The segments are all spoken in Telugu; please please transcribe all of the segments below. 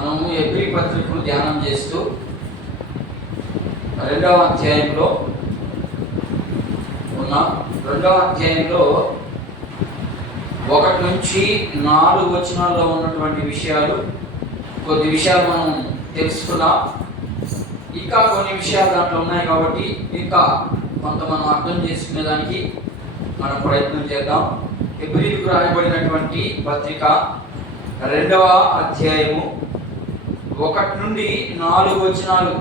మనము హెబ్రీ పత్రికను ధ్యానం చేస్తూ 2వ అధ్యాయంలో ఉన్న 2వ అధ్యాయంలో 1 నుంచి 4 వచనాల్లో ఉన్నటువంటి విషయాలు, కొద్ది విషయాలు మనం తెలుసుకున్నాం. ఇంకా కొన్ని విషయాలు దాంట్లో ఉన్నాయి కాబట్టి ఇంకా కొంత మనం అర్థం చేసుకునేదానికి మనం ప్రయత్నం చేద్దాం. హెబ్రీలకు రాయబడినటువంటి పత్రిక 2వ అధ్యాయము 1 నుండి 4 వచనాలు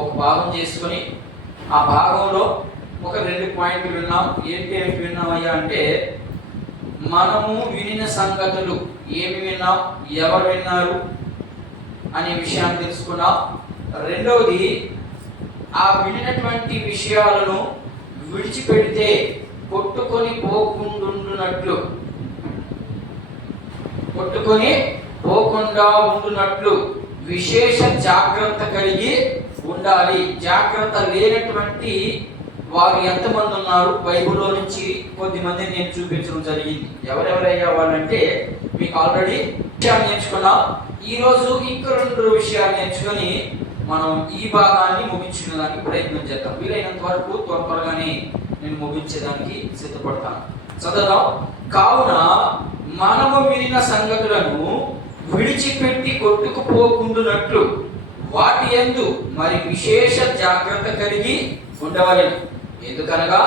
ఒక భాగం చేసుకొని ఆ భాగంలో ఒక 2 పాయింట్లు విన్నాం. ఏంటి విన్నామయ్యా అంటే, మనము వినిన సంగతులు ఏమి విన్నాం, ఎవరు విన్నారు అనే విషయాన్ని తెలుసుకున్నాం. రెండవది, ఆ వినినటువంటి విషయాలను విడిచిపెడితే కొట్టుకొని పోకుండా ఉండునట్లు విశేష జాగ్రత్త కలిగి ఉండాలి. జాగ్రత్త లేనటువంటి వారు ఎంతమంది ఉన్నారు? బైబిల్లో నుంచి కొద్దిమంది నేను చూపించడం జరిగింది. ఎవరెవరయ్యా వాళ్ళంటే మీకు ఆల్రెడీ విషయాలు నేర్చుకున్నాం. ఈరోజు ఇంకో 2 విషయాలు నేర్చుకొని మనం ఈ భాగాన్ని ముగించుకునేదానికి ప్రయత్నం చేద్దాం. వీలైనంత వరకు త్వరగానే నేను ముగించేదానికి సిద్ధపడతాను. చదువుదాం. కావున మనము వినిన సంగతులను విడిచిపెట్టి కొట్టుకుపోకుండునట్లు వాటి యందు మరి విశేష జాగ్రత్త కలిగి ఉండవలెను. ఎందుకనగా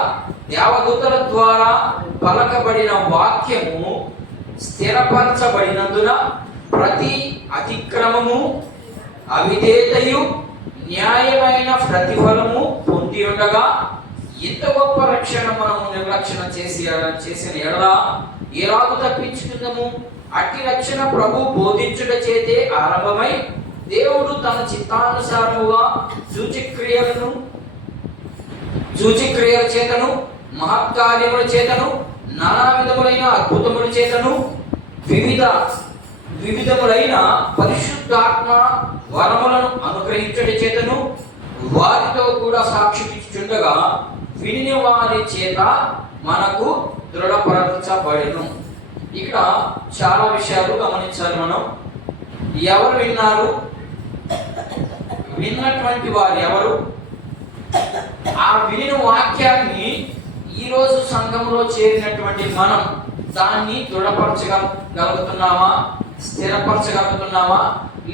దేవదూతల ద్వారా పలకబడిన వాక్యము స్థిరపరచబడినందున ప్రతి అతిక్రమము, అవిధేయతయు న్యాయమైన ప్రతిఫలము పొంది ఉండగా, ఇంత గొప్ప రక్షణ మనము నిర్లక్ష్యం చేసిన ఎడల ఎలాగూ తప్పించుకుందాము? అట్టి రక్షణ ప్రభు బోధించుట చేతే ఆరంభమై దేవుడు తన చిత్తానుసారముగా సూచిక్రియల చేతను, మహత్కార్యముల చేతను, నానా విధములైన అద్భుతముల చేతను, వివిధములైన పరిశుద్ధాత్మ వరములను అనుగ్రహించుట చేతను వారితో కూడా సాక్షిస్తుండగా వినిన వారి చేత మనకు దృఢపరచబడెను. ఇక్కడ చాలా విషయాలు గమనించాలి. మనం ఎవరు విన్నారు, విన్నటువంటి వారు ఎవరు, ఆ వినిన వాక్యాన్ని ఈరోజు సంఘంలో చేరినటువంటి మనం దాన్ని దృఢపరచగలుగుతున్నామా, స్థిరపరచగలుగుతున్నామా,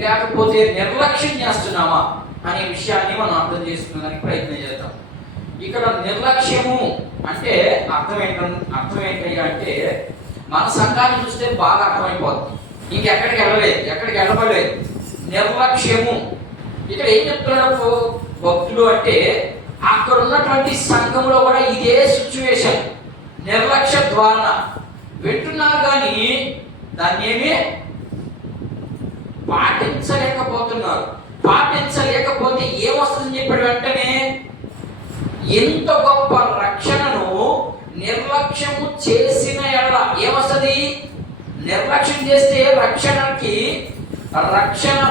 లేకపోతే నిర్లక్ష్యం చేస్తున్నామా అనే విషయాన్ని మనం అర్థం చేసుకునేదానికి ప్రయత్నం చేద్దాం. ఇక్కడ నిర్లక్ష్యము అంటే అర్థం ఏంటయ్యా అంటే, మన సంఘాన్ని చూస్తే బాగా అర్థమైపోతుంది. ఇంకెక్కడికి వెళ్ళలేదు. నిర్లక్ష్యము ఇక్కడ ఏం చెప్తున్నాడు భక్తులు అంటే, అక్కడ ఉన్నటువంటి సంఘంలో కూడా ఇదే సిచ్యువేషన్. నిర్లక్ష్య ధోరణ వింటున్నారు కానీ దాన్ని ఏమీ పాటించలేకపోతున్నారు. పాటించలేకపోతే ఏమొస్తుందని చెప్పాడు వెంటనే, ఎంత గొప్ప రక్షణను నిర్లక్ష్యము చేసిన ఎడల ఏమొస్తుంది? నిర్లక్ష్యం చేస్తే రక్షణ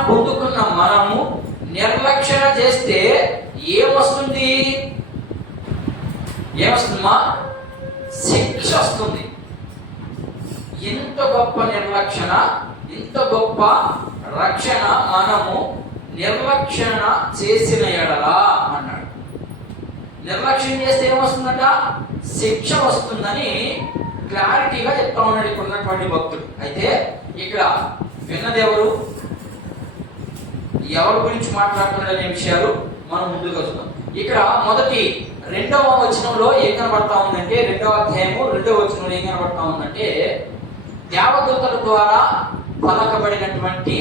పొందుకున్న మనము నిర్లక్ష్యం చేస్తే ఏమొస్తుంది? ఏమొస్తుందమ్మా? శిక్ష వస్తుంది. ఇంత గొప్ప నిర్లక్షణ, ఇంత గొప్ప రక్షణ మనము నిర్లక్షణ చేసిన ఎడలా అన్నాడు. నిర్లక్ష్యం చేస్తే ఏమొస్తుందట? శిక్ష వస్తుందని క్లారిటీగా చెప్తా ఉన్నాడు ఇక్కడ ఉన్నటువంటి భక్తుడు. అయితే ఇక్కడ విన్నది ఎవరు గురించి మాట్లాడుతున్నాడు అనే విషయాలు మనం ముందుకు వస్తున్నాం. ఇక్కడ మొదటి 2వ వచనంలో ఏం కనబడతా ఉందంటే, 2వ అధ్యాయము 2వ వచనంలో ఏం కనబడతా ఉందంటే, దేవదూతల ద్వారా పలకబడినటువంటి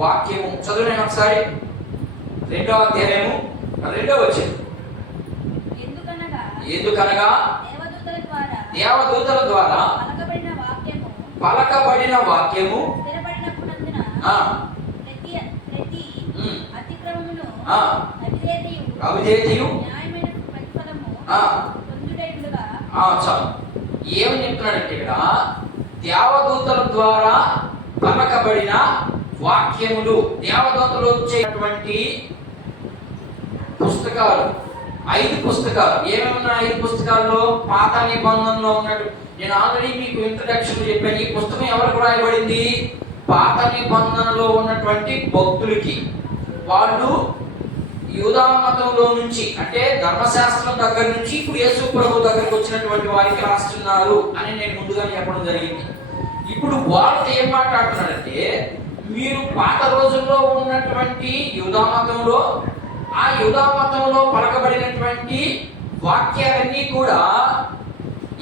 వాక్యము. చదువులేను ఒకసారి. 2వ అధ్యాయము 2వ వచనం. ఎందుకనగా దేవదూతల ద్వారా పలకబడిన వాక్యము అవిధేయతయు చాలు. ఏమని చెప్తున్నాడంటే, ఇక్కడ దేవదూతల ద్వారా పలకబడిన వాక్యములు. దేవదూతలు వచ్చేటువంటి పుస్తకాలు 5 పుస్తకాలు. ఏమేమన్నా 5 పుస్తకాల్లో? పాత నిబంధనలో ఉన్నట్టు నేను ఆల్రెడీ మీకు ఇంట్రడక్షన్ చెప్పాను. ఈ పుస్తకం ఎవరికి రాయబడింది? పాత నిబంధనలో ఉన్నటువంటి భక్తులకి, వాళ్ళు యూదా మతంలో నుంచి అంటే ధర్మశాస్త్రం దగ్గర నుంచి ఇప్పుడు యేసు ప్రభు దగ్గరికి వచ్చినటువంటి వారికి రాస్తున్నారు అని నేను ముందుగా చెప్పడం జరిగింది. ఇప్పుడు వాళ్ళు ఏం మాట్లాడుతున్నారంటే, మీరు పాత రోజుల్లో ఉన్నటువంటి యూదా మతంలో, ఆ యూదా మతంలో పలకబడినటువంటి వాక్యాలన్నీ కూడా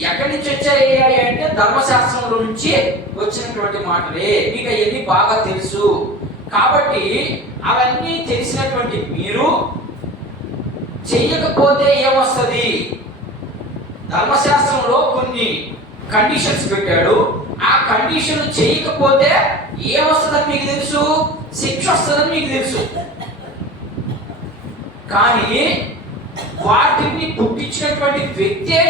ఎక్కడి నుంచి వచ్చాయి అంటే ధర్మశాస్త్రంలో నుంచి వచ్చినటువంటి మాటలే, మీకు అవన్నీ బాగా తెలుసు. కాబట్టి అవన్నీ తెలిసినటువంటి మీరు చెయ్యకపోతే ఏమొస్తుంది? ధర్మశాస్త్రంలో కొన్ని కండిషన్స్ పెట్టాడు. ఆ కండిషన్ చేయకపోతే ఏమొస్తుందని మీకు తెలుసు, శిక్ష వస్తుందని మీకు తెలుసు. కానీ వాటిని పుట్టించినటువంటి వ్యక్తే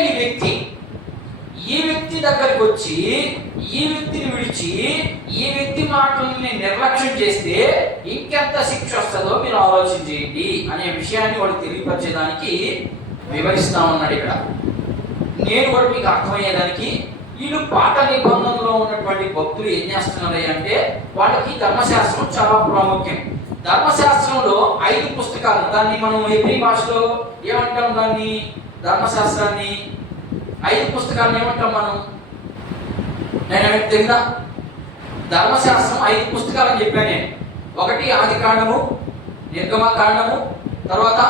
ఈ వ్యక్తి దగ్గరికి వచ్చి ఈ వ్యక్తిని విడిచి ఈ వ్యక్తి మాటల్ని నిర్లక్ష్యం చేస్తే ఇంకెంత శిక్ష వస్తుందో మీరు ఆలోచన చేయండి అనే విషయాన్ని వాడు తెలియపరిచేదానికి వివరిస్తా ఉన్నాడు. ఇక్కడ నేను కూడా మీకు అర్థమయ్యేదానికి, వీళ్ళు పాత నిబంధనలో ఉన్నటువంటి భక్తులు ఏం చేస్తున్నారు అంటే, వాళ్ళకి ధర్మశాస్త్రం చాలా ప్రాముఖ్యం. ధర్మశాస్త్రంలో 5 పుస్తకాలు, దాన్ని మనం ఎబ్రీ భాషలో ఏమంటాం? దాన్ని ధర్మశాస్త్రాన్ని 5 పుస్తకాలను ఏమంటాం మనం? నేను తెలుదా? ధర్మశాస్త్రం 5 పుస్తకాలు అని చెప్పాను నేను. ఒకటి ఆదికాండము, నిర్గమకాండము, తర్వాత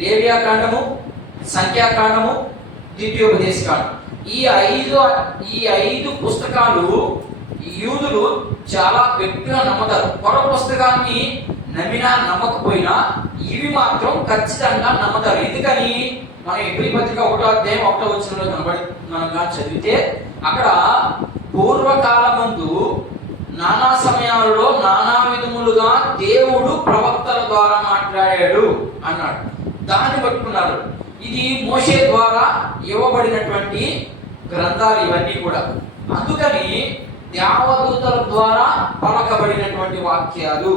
లేవియాకాండము, సంఖ్యాకాండము, ద్వితీయోపదేశకాండం. ఈ ఐదు పుస్తకాలు యూదులు చాలా గట్టిగా నమ్ముతారు. కొత్త పుస్తకాన్ని నమ్మినా నమ్మకపోయినా ఇవి మాత్రం ఖచ్చితంగా నమ్ముతారు. ఎందుకని? మనం ఎబ్రీ పత్రిక 1వ అధ్యాయం 1వ వచనంలో మనం చదివితే, అక్కడ పూర్వకాలమందు నానా సమయాలలో నానా విధములుగా దేవుడు ప్రవక్తల ద్వారా మాట్లాడాడు అన్నాడు. దాన్ని పట్టుకున్నారు. ఇది మోషే ద్వారా ఇవ్వబడినటువంటి గ్రంథాలు ఇవన్నీ కూడా. అందుకని దేవదూతల ద్వారా పలకబడినటువంటి వాక్యాలు.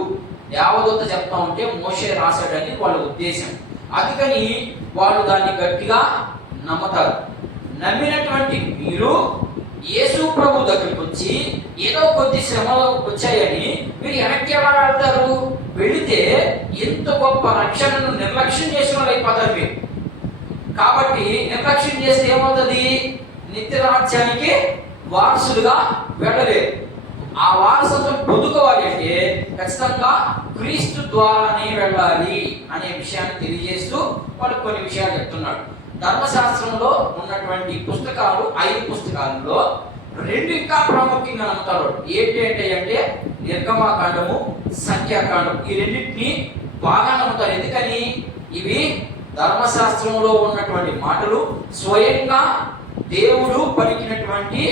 దేవదూత చెప్తా ఉంటే మోషే రాశాడని వాళ్ళ ఉద్దేశం. అందుకని వాళ్ళు దాన్ని గట్టిగా నమ్ముతారు. నమ్మినటువంటి మీరు యేసు ప్రభు దగ్గరికి వచ్చి ఏదో కొద్ది శ్రమలు వచ్చాయని మీరు వెనక్కి ఎలా వెళ్తారు? వెళితే ఎంత గొప్ప రక్షణను నిర్లక్ష్యం చేసిన వాళ్ళు అయిపోతారు మీరు. కాబట్టి నిర్లక్ష్యం చేస్తే ఏమవుతుంది? నిత్య రాజ్యానికి వారసులుగా వెళ్ళలేరు. ఆ వారసత్వం పొందుకోవాలి అంటే ఖచ్చితంగా క్రీస్తు ద్వారానే వెళ్ళాలి అనే విషయాన్ని తెలియజేస్తూ వాళ్ళు కొన్ని విషయాలు చెప్తున్నాడు. ధర్మశాస్త్రంలో ఉన్నటువంటి పుస్తకాలు 5 పుస్తకాలలో 2 ఇంకా ప్రాముఖ్యంగా నమ్ముతారు. ఏంటి అంటే నిర్గమకాండము, సంఖ్యాకాండం. ఈ రెండింటిని బాగా నమ్ముతారు. ఎందుకని? ఇవి ధర్మశాస్త్రంలో ఉన్నటువంటి మాటలు, స్వయంగా దేవుడు పలికినటువంటి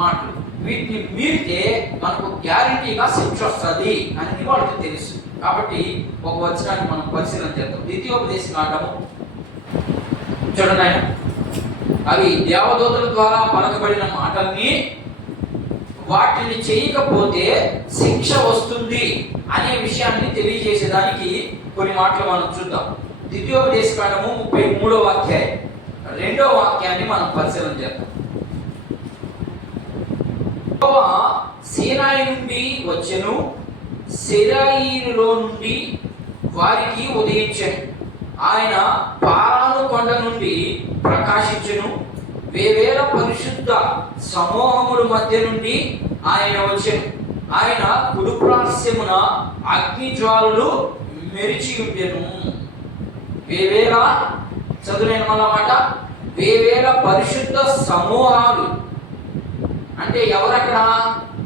మాటలు. వీటిని మీరితే మనకు గ్యారంటీగా శిక్ష వస్తుంది అని వాళ్ళకి తెలుసు. కాబట్టి ఒక వచనాన్ని మనం పరిశీలన చేద్దాం. ద్వితీయోపదేశకాండము చూడండి. ఆయన అవి దేవదూతల ద్వారా పలకబడిన మాటల్ని వాటిని చేయకపోతే శిక్ష వస్తుంది అనే విషయాన్ని తెలియజేసేదానికి కొన్ని మాటలు మనం చూద్దాం. ద్వితీయోపదేశకాండము 33వ అధ్యాయం 2వ వాక్యాన్ని మనం పరిశీలన చేద్దాం. సీనాయి నుండి వచ్చెను, సెరాయిలో నుండి వారికి ఉదయించెను. ఆయన పారాను కొండ నుండి ప్రకాశించెను. వేవేల పరిశుద్ధ సమూహముల మధ్య నుండి ఆయన వచ్చెను. ఆయన కుడిప్రాస్యమున అగ్ని జ్వాలలు మెరిచి ఉండెను. వేవేల, చదువులేని అన్నమాట, వేవేల పరిశుద్ధ సమూహాలు అంటే ఎవరక్కడ?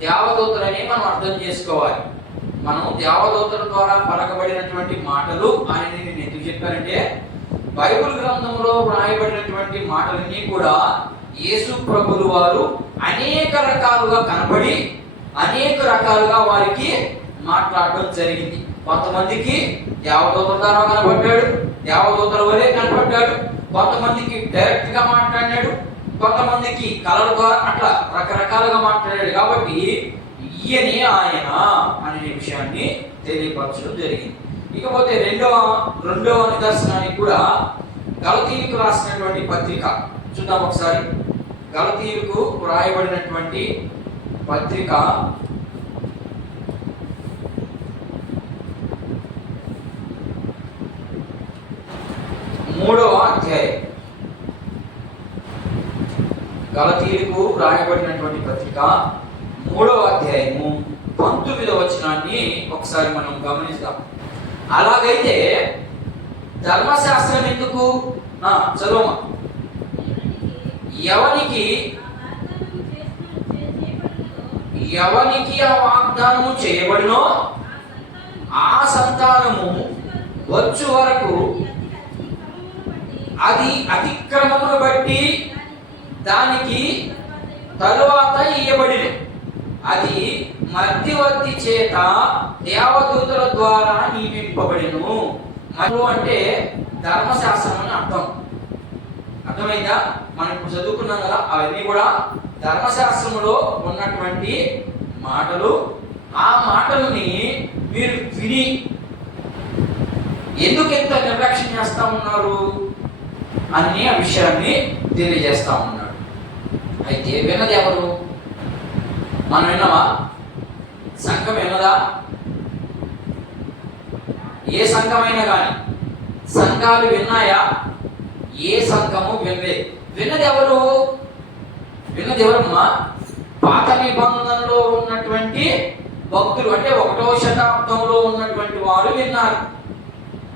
దేవదూతలని మనం అర్థం చేసుకోవాలి. మనం దేవదూతల ద్వారా పలకబడినటువంటి మాటలు అని నేను ఎందుకు చెప్పానంటే, బైబిల్ గ్రంథంలో వ్రాయబడినటువంటి మాటలన్నీ కూడా యేసు ప్రభులు వారు అనేక రకాలుగా కనబడి అనేక రకాలుగా వారికి మాట్లాడడం జరిగింది. కొంతమందికి దేవదూతల ద్వారా కనబడ్డాడు, దేవదూతల వలె కనబడ్డాడు. కొంతమందికి డైరెక్ట్ గా మాట్లాడాడు, కొంతమందికి కళల ద్వారా అట్లా రకరకాలుగా మాట్లాడాడు. కాబట్టి ఈయనే ఆయన అనే విషయాన్ని తెలియపరచడం జరిగింది. ఇకపోతే రెండవ నిదర్శనానికి కూడా గలతీయులకు రాసినటువంటి పత్రిక చూద్దాం ఒకసారి. గలతీయులకు రాయబడినటువంటి పత్రిక రాయబడినటువంటి పత్రిక 3వ అధ్యాయము 19వ వచనాన్ని ఒకసారి మనం గమనిద్దాం. అలాగైతే ధర్మశాస్త్రం ఎందుకు? చదవమా. ఎవనికి ఆ వాగ్దానము చేయబడినో ఆ సంతానము వచ్చు వరకు అది అతిక్రమమును బట్టి దానికి తరువాత ఇయ్యబడిన అది మధ్యవర్తి చేత దేవదూతల ద్వారా నియమింపబడిను. మరియు అంటే ధర్మశాస్త్రం అని అర్థమైందా? మనం ఇప్పుడు చదువుకున్నాం కదా, అవన్నీ కూడా ధర్మశాస్త్రంలో ఉన్నటువంటి మాటలు. ఆ మాటలని మీరు విని ఎందుకు ఎంత నిర్లక్ష్యం చేస్తా ఉన్నారు అనే ఆ విషయాన్ని తెలియజేస్తా ఉన్నాడు. అయితే విన్నది ఎవరు? మనం విన్నామా? సంఘం విన్నదా? ఏ సంఘమైనా కానీ సంఘాలు విన్నాయా? ఏ సంఘము వినలేదు. విన్నది ఎవరు? విన్నది ఎవరమ్మా? పాత నిబంధనలో ఉన్నటువంటి భక్తులు, అంటే 1వ శతాబ్దంలో ఉన్నటువంటి వారు విన్నారు.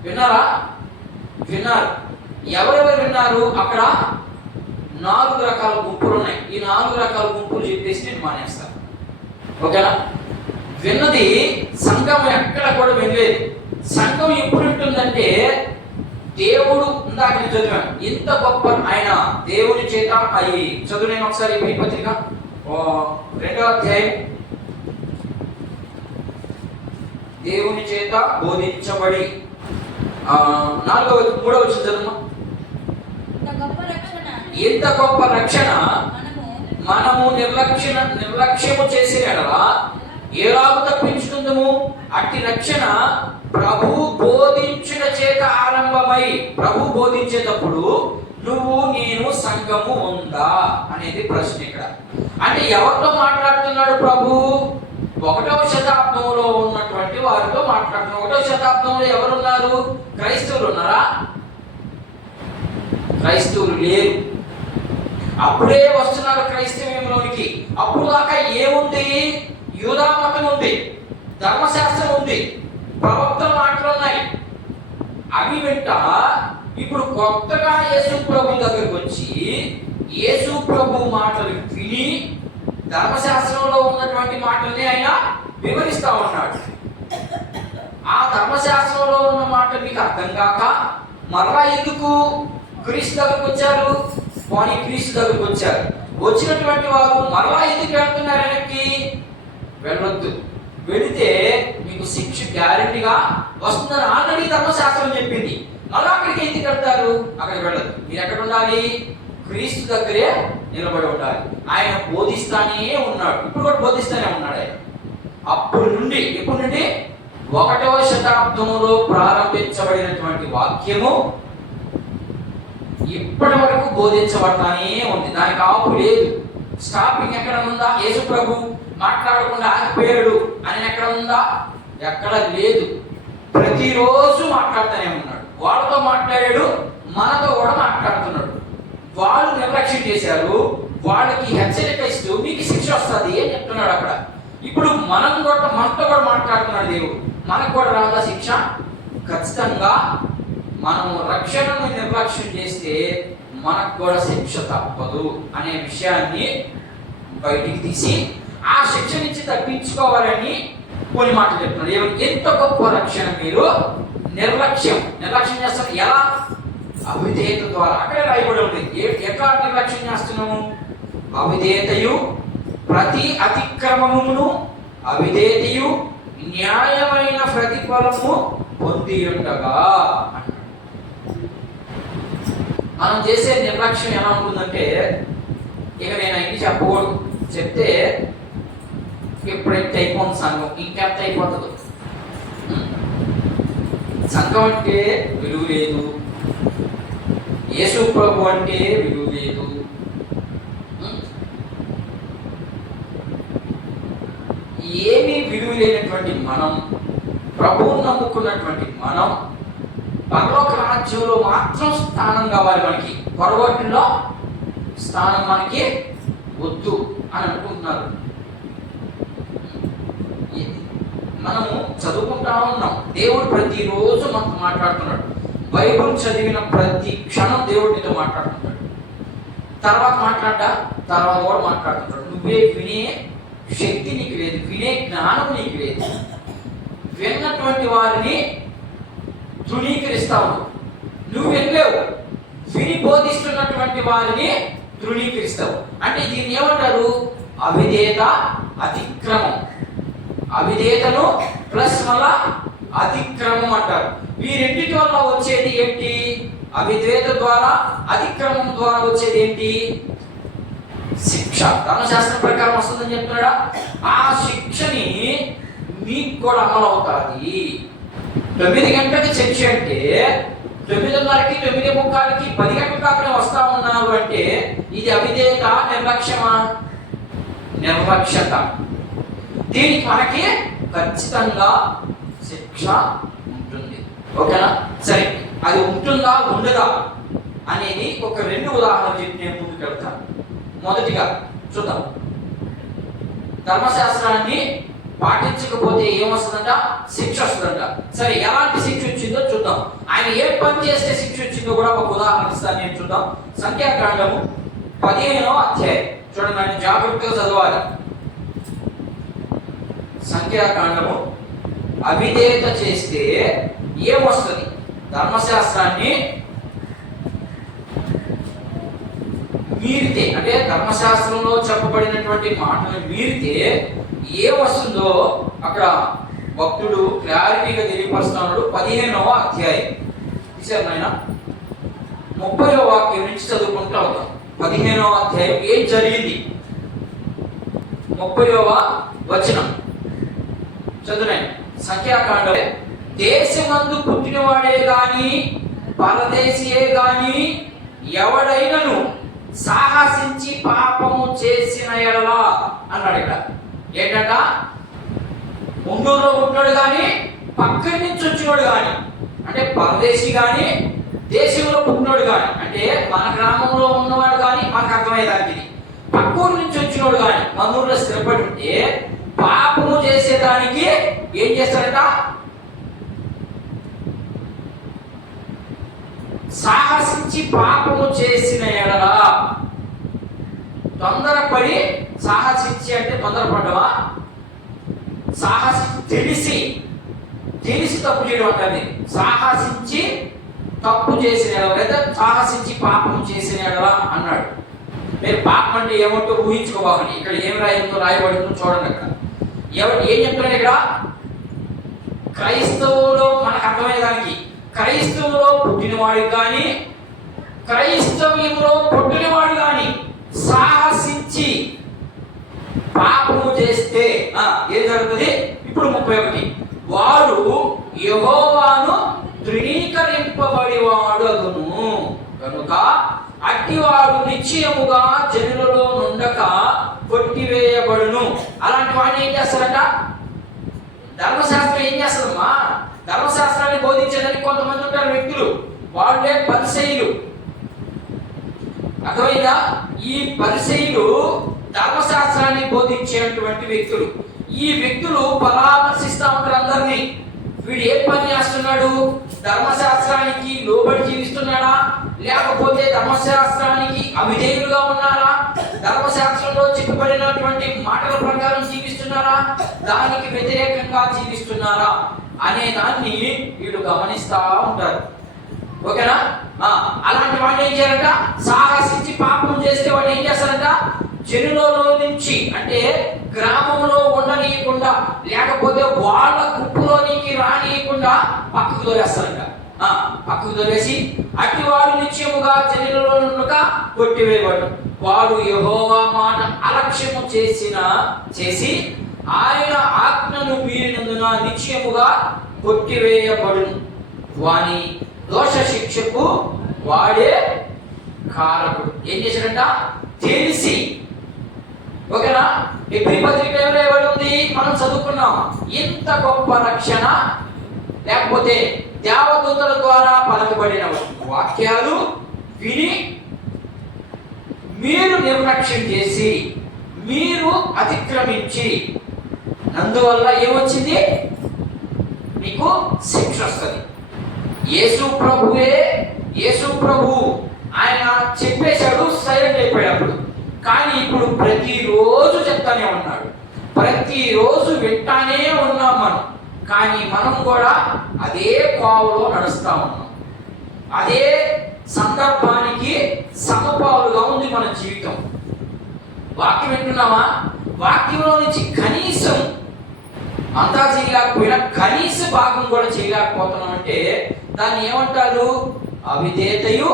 విన్నారా? విన్నారు. ఎవరెవరు విన్నారు? అక్కడ 4 రకాల గుంపులు ఉన్నాయి. ఈ 4 రకాల గుంపులు చెప్పేసి నేను మానేస్తాను. ఓకేనా? విన్నది సంఘం ఎక్కడ కూడా వినలేదు. సంఘం ఎప్పుడు ఉంటుందంటే దేవుడు, ఇందాక నేను చదివాను, ఇంత గొప్ప ఆయన దేవుని చేత అవి చదువు. నేను ఒకసారి ఈ పత్రిక 2వ అధ్యాయం దేవుని చేత బోధించబడి 3వ వచనం చదువు. ఇంత గొప్ప రక్షణ మనము నిర్లక్ష్యము చేసే ఎడలా ఏలాగు తప్పించుకుందాము? అట్టి రక్షణ ప్రభు బోధించుట చేత ఆరంభమై, ప్రభు బోధించేటప్పుడు నువ్వు నేను సంఘము ఉందా అనేది ప్రశ్న ఇక్కడ. అంటే ఎవరితో మాట్లాడుతున్నాడు ప్రభు? 1వ శతాబ్దంలో ఉన్నటువంటి వారితో మాట్లాడుతున్నారు. 1వ శతాబ్దంలో ఎవరున్నారు? క్రైస్తవులు ఉన్నారా? క్రైస్తవులు లేరు. అప్పుడే వస్తున్నారు క్రైస్తవ్యంలోనికి. అప్పుడు దాకా ఏముంది? యూదా మతం ఉంది, ధర్మశాస్త్రం ఉంది, ప్రవక్తల మాటలు ఉన్నాయి. అవి వెంట ఇప్పుడు కొత్తగా యేసు ప్రభు దగ్గరికి వచ్చి యేసు ప్రభు మాటలు విని ధర్మశాస్త్రంలో ఉన్నటువంటి మాటల్ని ఆయన వివరిస్తా ఉన్నాడు. ఆ ధర్మశాస్త్రంలో ఉన్న మాటలు మీకు అర్థం కాక మరలా ఎందుకు క్రీస్తు దగ్గరకు వచ్చారు? పోనీ క్రీస్తు దగ్గరకు వచ్చారు. వచ్చినటువంటి వారు మరలా ఎందుకు వెళ్తున్నారు? వెనక్కి వెళ్ళొద్దు. వెళితే మీకు శిక్ష గ్యారెంటీగా వస్తుందని ఆల్రెడీ ధర్మశాస్త్రం చెప్పింది. మళ్ళా అక్కడికి ఎందుకు వెళ్తారు? అక్కడికి వెళ్ళదు. మీరు ఎక్కడ ఉండాలి? క్రీస్తు దగ్గరే నిలబడి ఉండాలి. ఆయన బోధిస్తానే ఉన్నాడు, ఇప్పుడు కూడా బోధిస్తానే ఉన్నాడు ఆయన. అప్పుడు నుండి, ఎప్పటి నుండి? 1వ శతాబ్దంలో ప్రారంభించబడినటువంటి వాక్యము ఇప్పటి వరకు బోధించబడతానే ఉంది. దానికి ఆపు లేదు. స్టాపింగ్ ఎక్కడ ఉందా? యేసు ప్రభు మాట్లాడకుండా ఆగిపోయాడు అని ఎక్కడ ఉందా? ఎక్కడ లేదు. ప్రతిరోజు మాట్లాడుతూనే ఉన్నాడు. వాళ్ళతో మాట్లాడాడు, మనతో కూడా మాట్లాడుతున్నాడు. వాళ్ళు నిర్లక్ష్యం చేశారు, వాళ్ళకి హెచ్చరిక ఇస్తూ మీకు శిక్ష వస్తుంది అని చెప్తున్నాడు అక్కడ. ఇప్పుడు మనతో కూడా మాట్లాడుతున్నాడు దేవుడు. మనకు కూడా రాదా శిక్ష? ఖచ్చితంగా మనము రక్షణను నిర్లక్ష్యం చేస్తే మనకు కూడా శిక్ష తప్పదు అనే విషయాన్ని బయటికి తీసి ఆ శిక్ష నుంచి తప్పించుకోవాలని కొన్ని మాటలు చెప్తున్నాడు. ఎంత గొప్ప రక్షణ మీరు నిర్లక్ష్యం చేస్తారు. ఎలా? అవిధేయత ద్వారా. అక్కడే రాయబడి ఉంటుంది. ఎట్లా నిర్లక్ష్యం చేస్తున్నాము? అవిధేయతయు ప్రతి అతిక్రమమును అవిధేయతయు న్యాయమైన ప్రతిఫలము పొంది ఉండగా. మనం చేసే నిర్లక్ష్యం ఎలా ఉంటుందంటే, ఇక నేను అన్ని చెప్పకూడదు, చెప్తే ఎప్పుడైతే అయిపోతుంది సంఘం, ఇంకెంత అయిపోతుంది. సంఘం అంటే విలువ లేదు, యేసు ప్రభు అంటే విలువ లేదు. ఏమీ విలువ లేనటువంటి మనం, ప్రభువును నమ్ముకున్నటువంటి మనం, పరలోక రాజ్యంలో మాత్రం స్థానం కావాలి మనకి, పరలోకంలో స్థానం మనకి వద్దు అని అనుకుంటున్నారు. మనము చదువుకుంటా ఉన్నాం, దేవుడు ప్రతిరోజు మనకు మాట్లాడుతున్నాడు. బైబుల్ చదివిన ప్రతి క్షణం దేవుడు నీతో మాట్లాడుతున్నాడు. తర్వాత కూడా మాట్లాడుతున్నాడు. నువ్వే వినే శక్తి నీకు లేదు, వినే జ్ఞానం నీకు లేదు. విన్నటువంటి వారిని తృణీకరిస్తావు. నువ్వు వినలేవు, విని బోధిస్తున్నటువంటి వారిని తృణీకరిస్తావు. అంటే దీన్ని ఏమంటారు? అవిధేయత, అతిక్రమం. అవిధేయతను ప్లస్ మళ్ళా అతిక్రమం అంటారు. ఈ రెండింటి వల్ల వచ్చేది ఏంటి? అవిధేయత ద్వారా, అతిక్రమం ద్వారా వచ్చేది ఏంటి? శిక్ష. ధర్మశాస్త్రం ప్రకారం వస్తుందని చెప్తున్నాడా? ఆ శిక్షని మీకు కూడా అమలు అవుతుంది. 9 గంటలకి చర్చ అంటే 9:30కి 9:45కి 10 గంటల కాకుండా వస్తా ఉన్నారు అంటే ఇది అవిధేయత, నిర్లక్ష్యమా? నిర్లక్ష్యత. దీనికి మనకి ఖచ్చితంగా శిక్ష ఉంటుంది. ఓకేనా? సరే, అది ఉంటుందా ఉండదా అనేది ఒక 2 ఉదాహరణలు చెప్పి నేను ముందుకు వెళ్తాను. మొదటిగా చూద్దాం. ధర్మశాస్త్రాన్ని పాటించకపోతే ఏమొస్తుందంట? శిక్ష వస్తుందంట. సరే, ఎలాంటి శిక్ష వచ్చిందో చూద్దాం. ఆయన ఏ పని చేస్తే శిక్ష వచ్చిందో కూడా ఒక ఉదాహరణ ఇస్తాను నేను. చూద్దాం. సంఖ్యాకాండము 15వ అధ్యాయం చూడండి, ఆయన జాగ్రత్తగా చదవాలి. సంఖ్యాకాండము అవిధేయత చేస్తే ఏమొస్తుంది? ధర్మశాస్త్రాన్ని మీరితే, అంటే ధర్మశాస్త్రంలో చెప్పబడినటువంటి మాటలు మీరితే ఏమొస్తుందో అక్కడ భక్తుడు క్లారిటీగా తెలియపరుస్తున్నాడు. 15వ అధ్యాయం తీసారు నాయన, 30వ వాక్యం నుంచి చదువుకుంటూ అవుతాం. 15వ అధ్యాయం ఏం జరిగింది? 30వ వచనం చదువునండి. సంఖ్యాకాండ, దేశమందు పుట్టినవాడే గాని పరదేశియే గాని ఎవడైనను సాహసించి పాపము చేసిన ఎడల అన్నాడు. ఇక్కడ ఏంటంట? ఉండూరులో పుట్టినోడు కానీ పక్కడి నుంచి వచ్చినోడు కానీ, అంటే పరదేశి కానీ దేశంలో పుట్టినోడు కానీ, అంటే మన గ్రామంలో ఉన్నవాడు కానీ మనకు అర్థమయ్యేదానికి పక్కూరు నుంచి వచ్చినోడు కానీ మన ఊళ్ళో స్థిరపడి ఉంటే పాపము చేసేదానికి ఏం చేస్తాడట? సాహసించి పాపము చేసిన ఎడల. తొందరపడి సాహసించి అంటే తొందరపడ్డవా? సాహసించి తెలిసి తప్పు చేయడం అంటుంది. సాహసించి తప్పు చేసిన ఎడల లేదా సాహసించి పాపం చేసిన ఎడల అన్నాడు. మీరు పాపం అంటే ఏమంటో ఊహించుకోవాలి. ఇక్కడ ఏం రాయబడిందో చూడండి. అక్కడ ఏం చెప్తున్నాడు? ఇక్కడ క్రైస్తవులో మనకు అర్థమయ్యేదానికి, క్రైస్తవులో పుట్టినవాడు కానీ క్రైస్తవ్యంలో పుట్టినవాడు కానీ సాహసించి పాపము చేస్తే ఏం జరుగుతుంది? ఇప్పుడు 31, వాడు యెహోవాను తృణీకరింపబడివాడు అగును కనుక అట్టివాడు నిశ్చయముగా జనులలో నుండక కొట్టివేయబడును. అలాంటి వాడిని ఏం చేస్తారట? ధర్మశాస్త్రం ఏం చేస్తుందమ్మా? ధర్మశాస్త్రాన్ని బోధించేదానికి కొంతమంది ఉంటారు వ్యక్తులు, వాళ్ళే పరిసయ్యులు. అర్థమైందా? ఈ పరిసయ్యులు ధర్మశాస్త్రాన్ని బోధించేటువంటి వ్యక్తులు. ఈ వ్యక్తులు పరామర్శిస్తూ ఉంటారు అందరినీ. వీడు ఏ పని చేస్తున్నాడు? ధర్మశాస్త్రానికి లోబడి జీవిస్తున్నాడా, లేకపోతే ధర్మశాస్త్రానికి అవిధేయులుగా ఉన్నారా, ధర్మశాస్త్రంలో చెప్పబడినటువంటి మాటల ప్రకారం జీవిస్తున్నారా, దానికి వ్యతిరేకంగా జీవిస్తున్నారా అనే దాన్ని వీళ్ళు గమనిస్తూ ఉంటారు. ఓకేనా? అలాంటి వాడిని ఏం చేయాలంట? సాహసించి పాపం చేస్తే వాడిని ఏం చేస్తారంట? జనులలో నుంచి, అంటే గ్రామంలో ఉండనీయకుండా, లేకపోతే వాళ్ళ గుంపులోనికి రానియకుండా పక్కకు తోలేస్తారంట. పక్కకు తోలేసి అట్టివాడు నిత్యముగా జనులలో నుండగా కొట్టివేయబడు. వాడు యెహోవా మాట అలక్ష్యము చేసి ఆయన ఆజ్ఞను మీరినందున నిత్యముగా కొట్టివేయబడును. వాని దోష శిక్షకు వాడే కారకుడు. ఏం చేశాడంట? తెలిసి. ఓకేనా? ఎబ్రీ పత్రిక ఎవరు ఉంది? మనం చదువుకున్నాం. ఇంత గొప్ప రక్షణ, లేకపోతే దేవదూతల ద్వారా పలకబడిన వాక్యాలు విని మీరు నిర్లక్ష్యం చేసి, మీరు అతిక్రమించి, అందువల్ల ఏమొచ్చింది? మీకు శిక్ష వస్తుంది. యేసు ప్రభు ఆయన చెప్పేశాడు, సైలెంట్ అయిపోయాడు. కానీ ఇప్పుడు ప్రతిరోజు చెప్తానే ఉన్నాడు, ప్రతిరోజు వింటానే ఉన్నాం మనం. కానీ మనం కూడా అదే కోవలో నడుస్తా ఉన్నాం. అదే సందర్భానికి సమపాలుగా ఉంది మన జీవితం. వాక్యం వింటున్నామా? వాక్యంలో నుంచి కనీసం అంతా చేయలేకపోయినా కనీస భాగం కూడా చేయలేకపోతున్నాం అంటే దాన్ని ఏమంటారు? అవిధేయతయు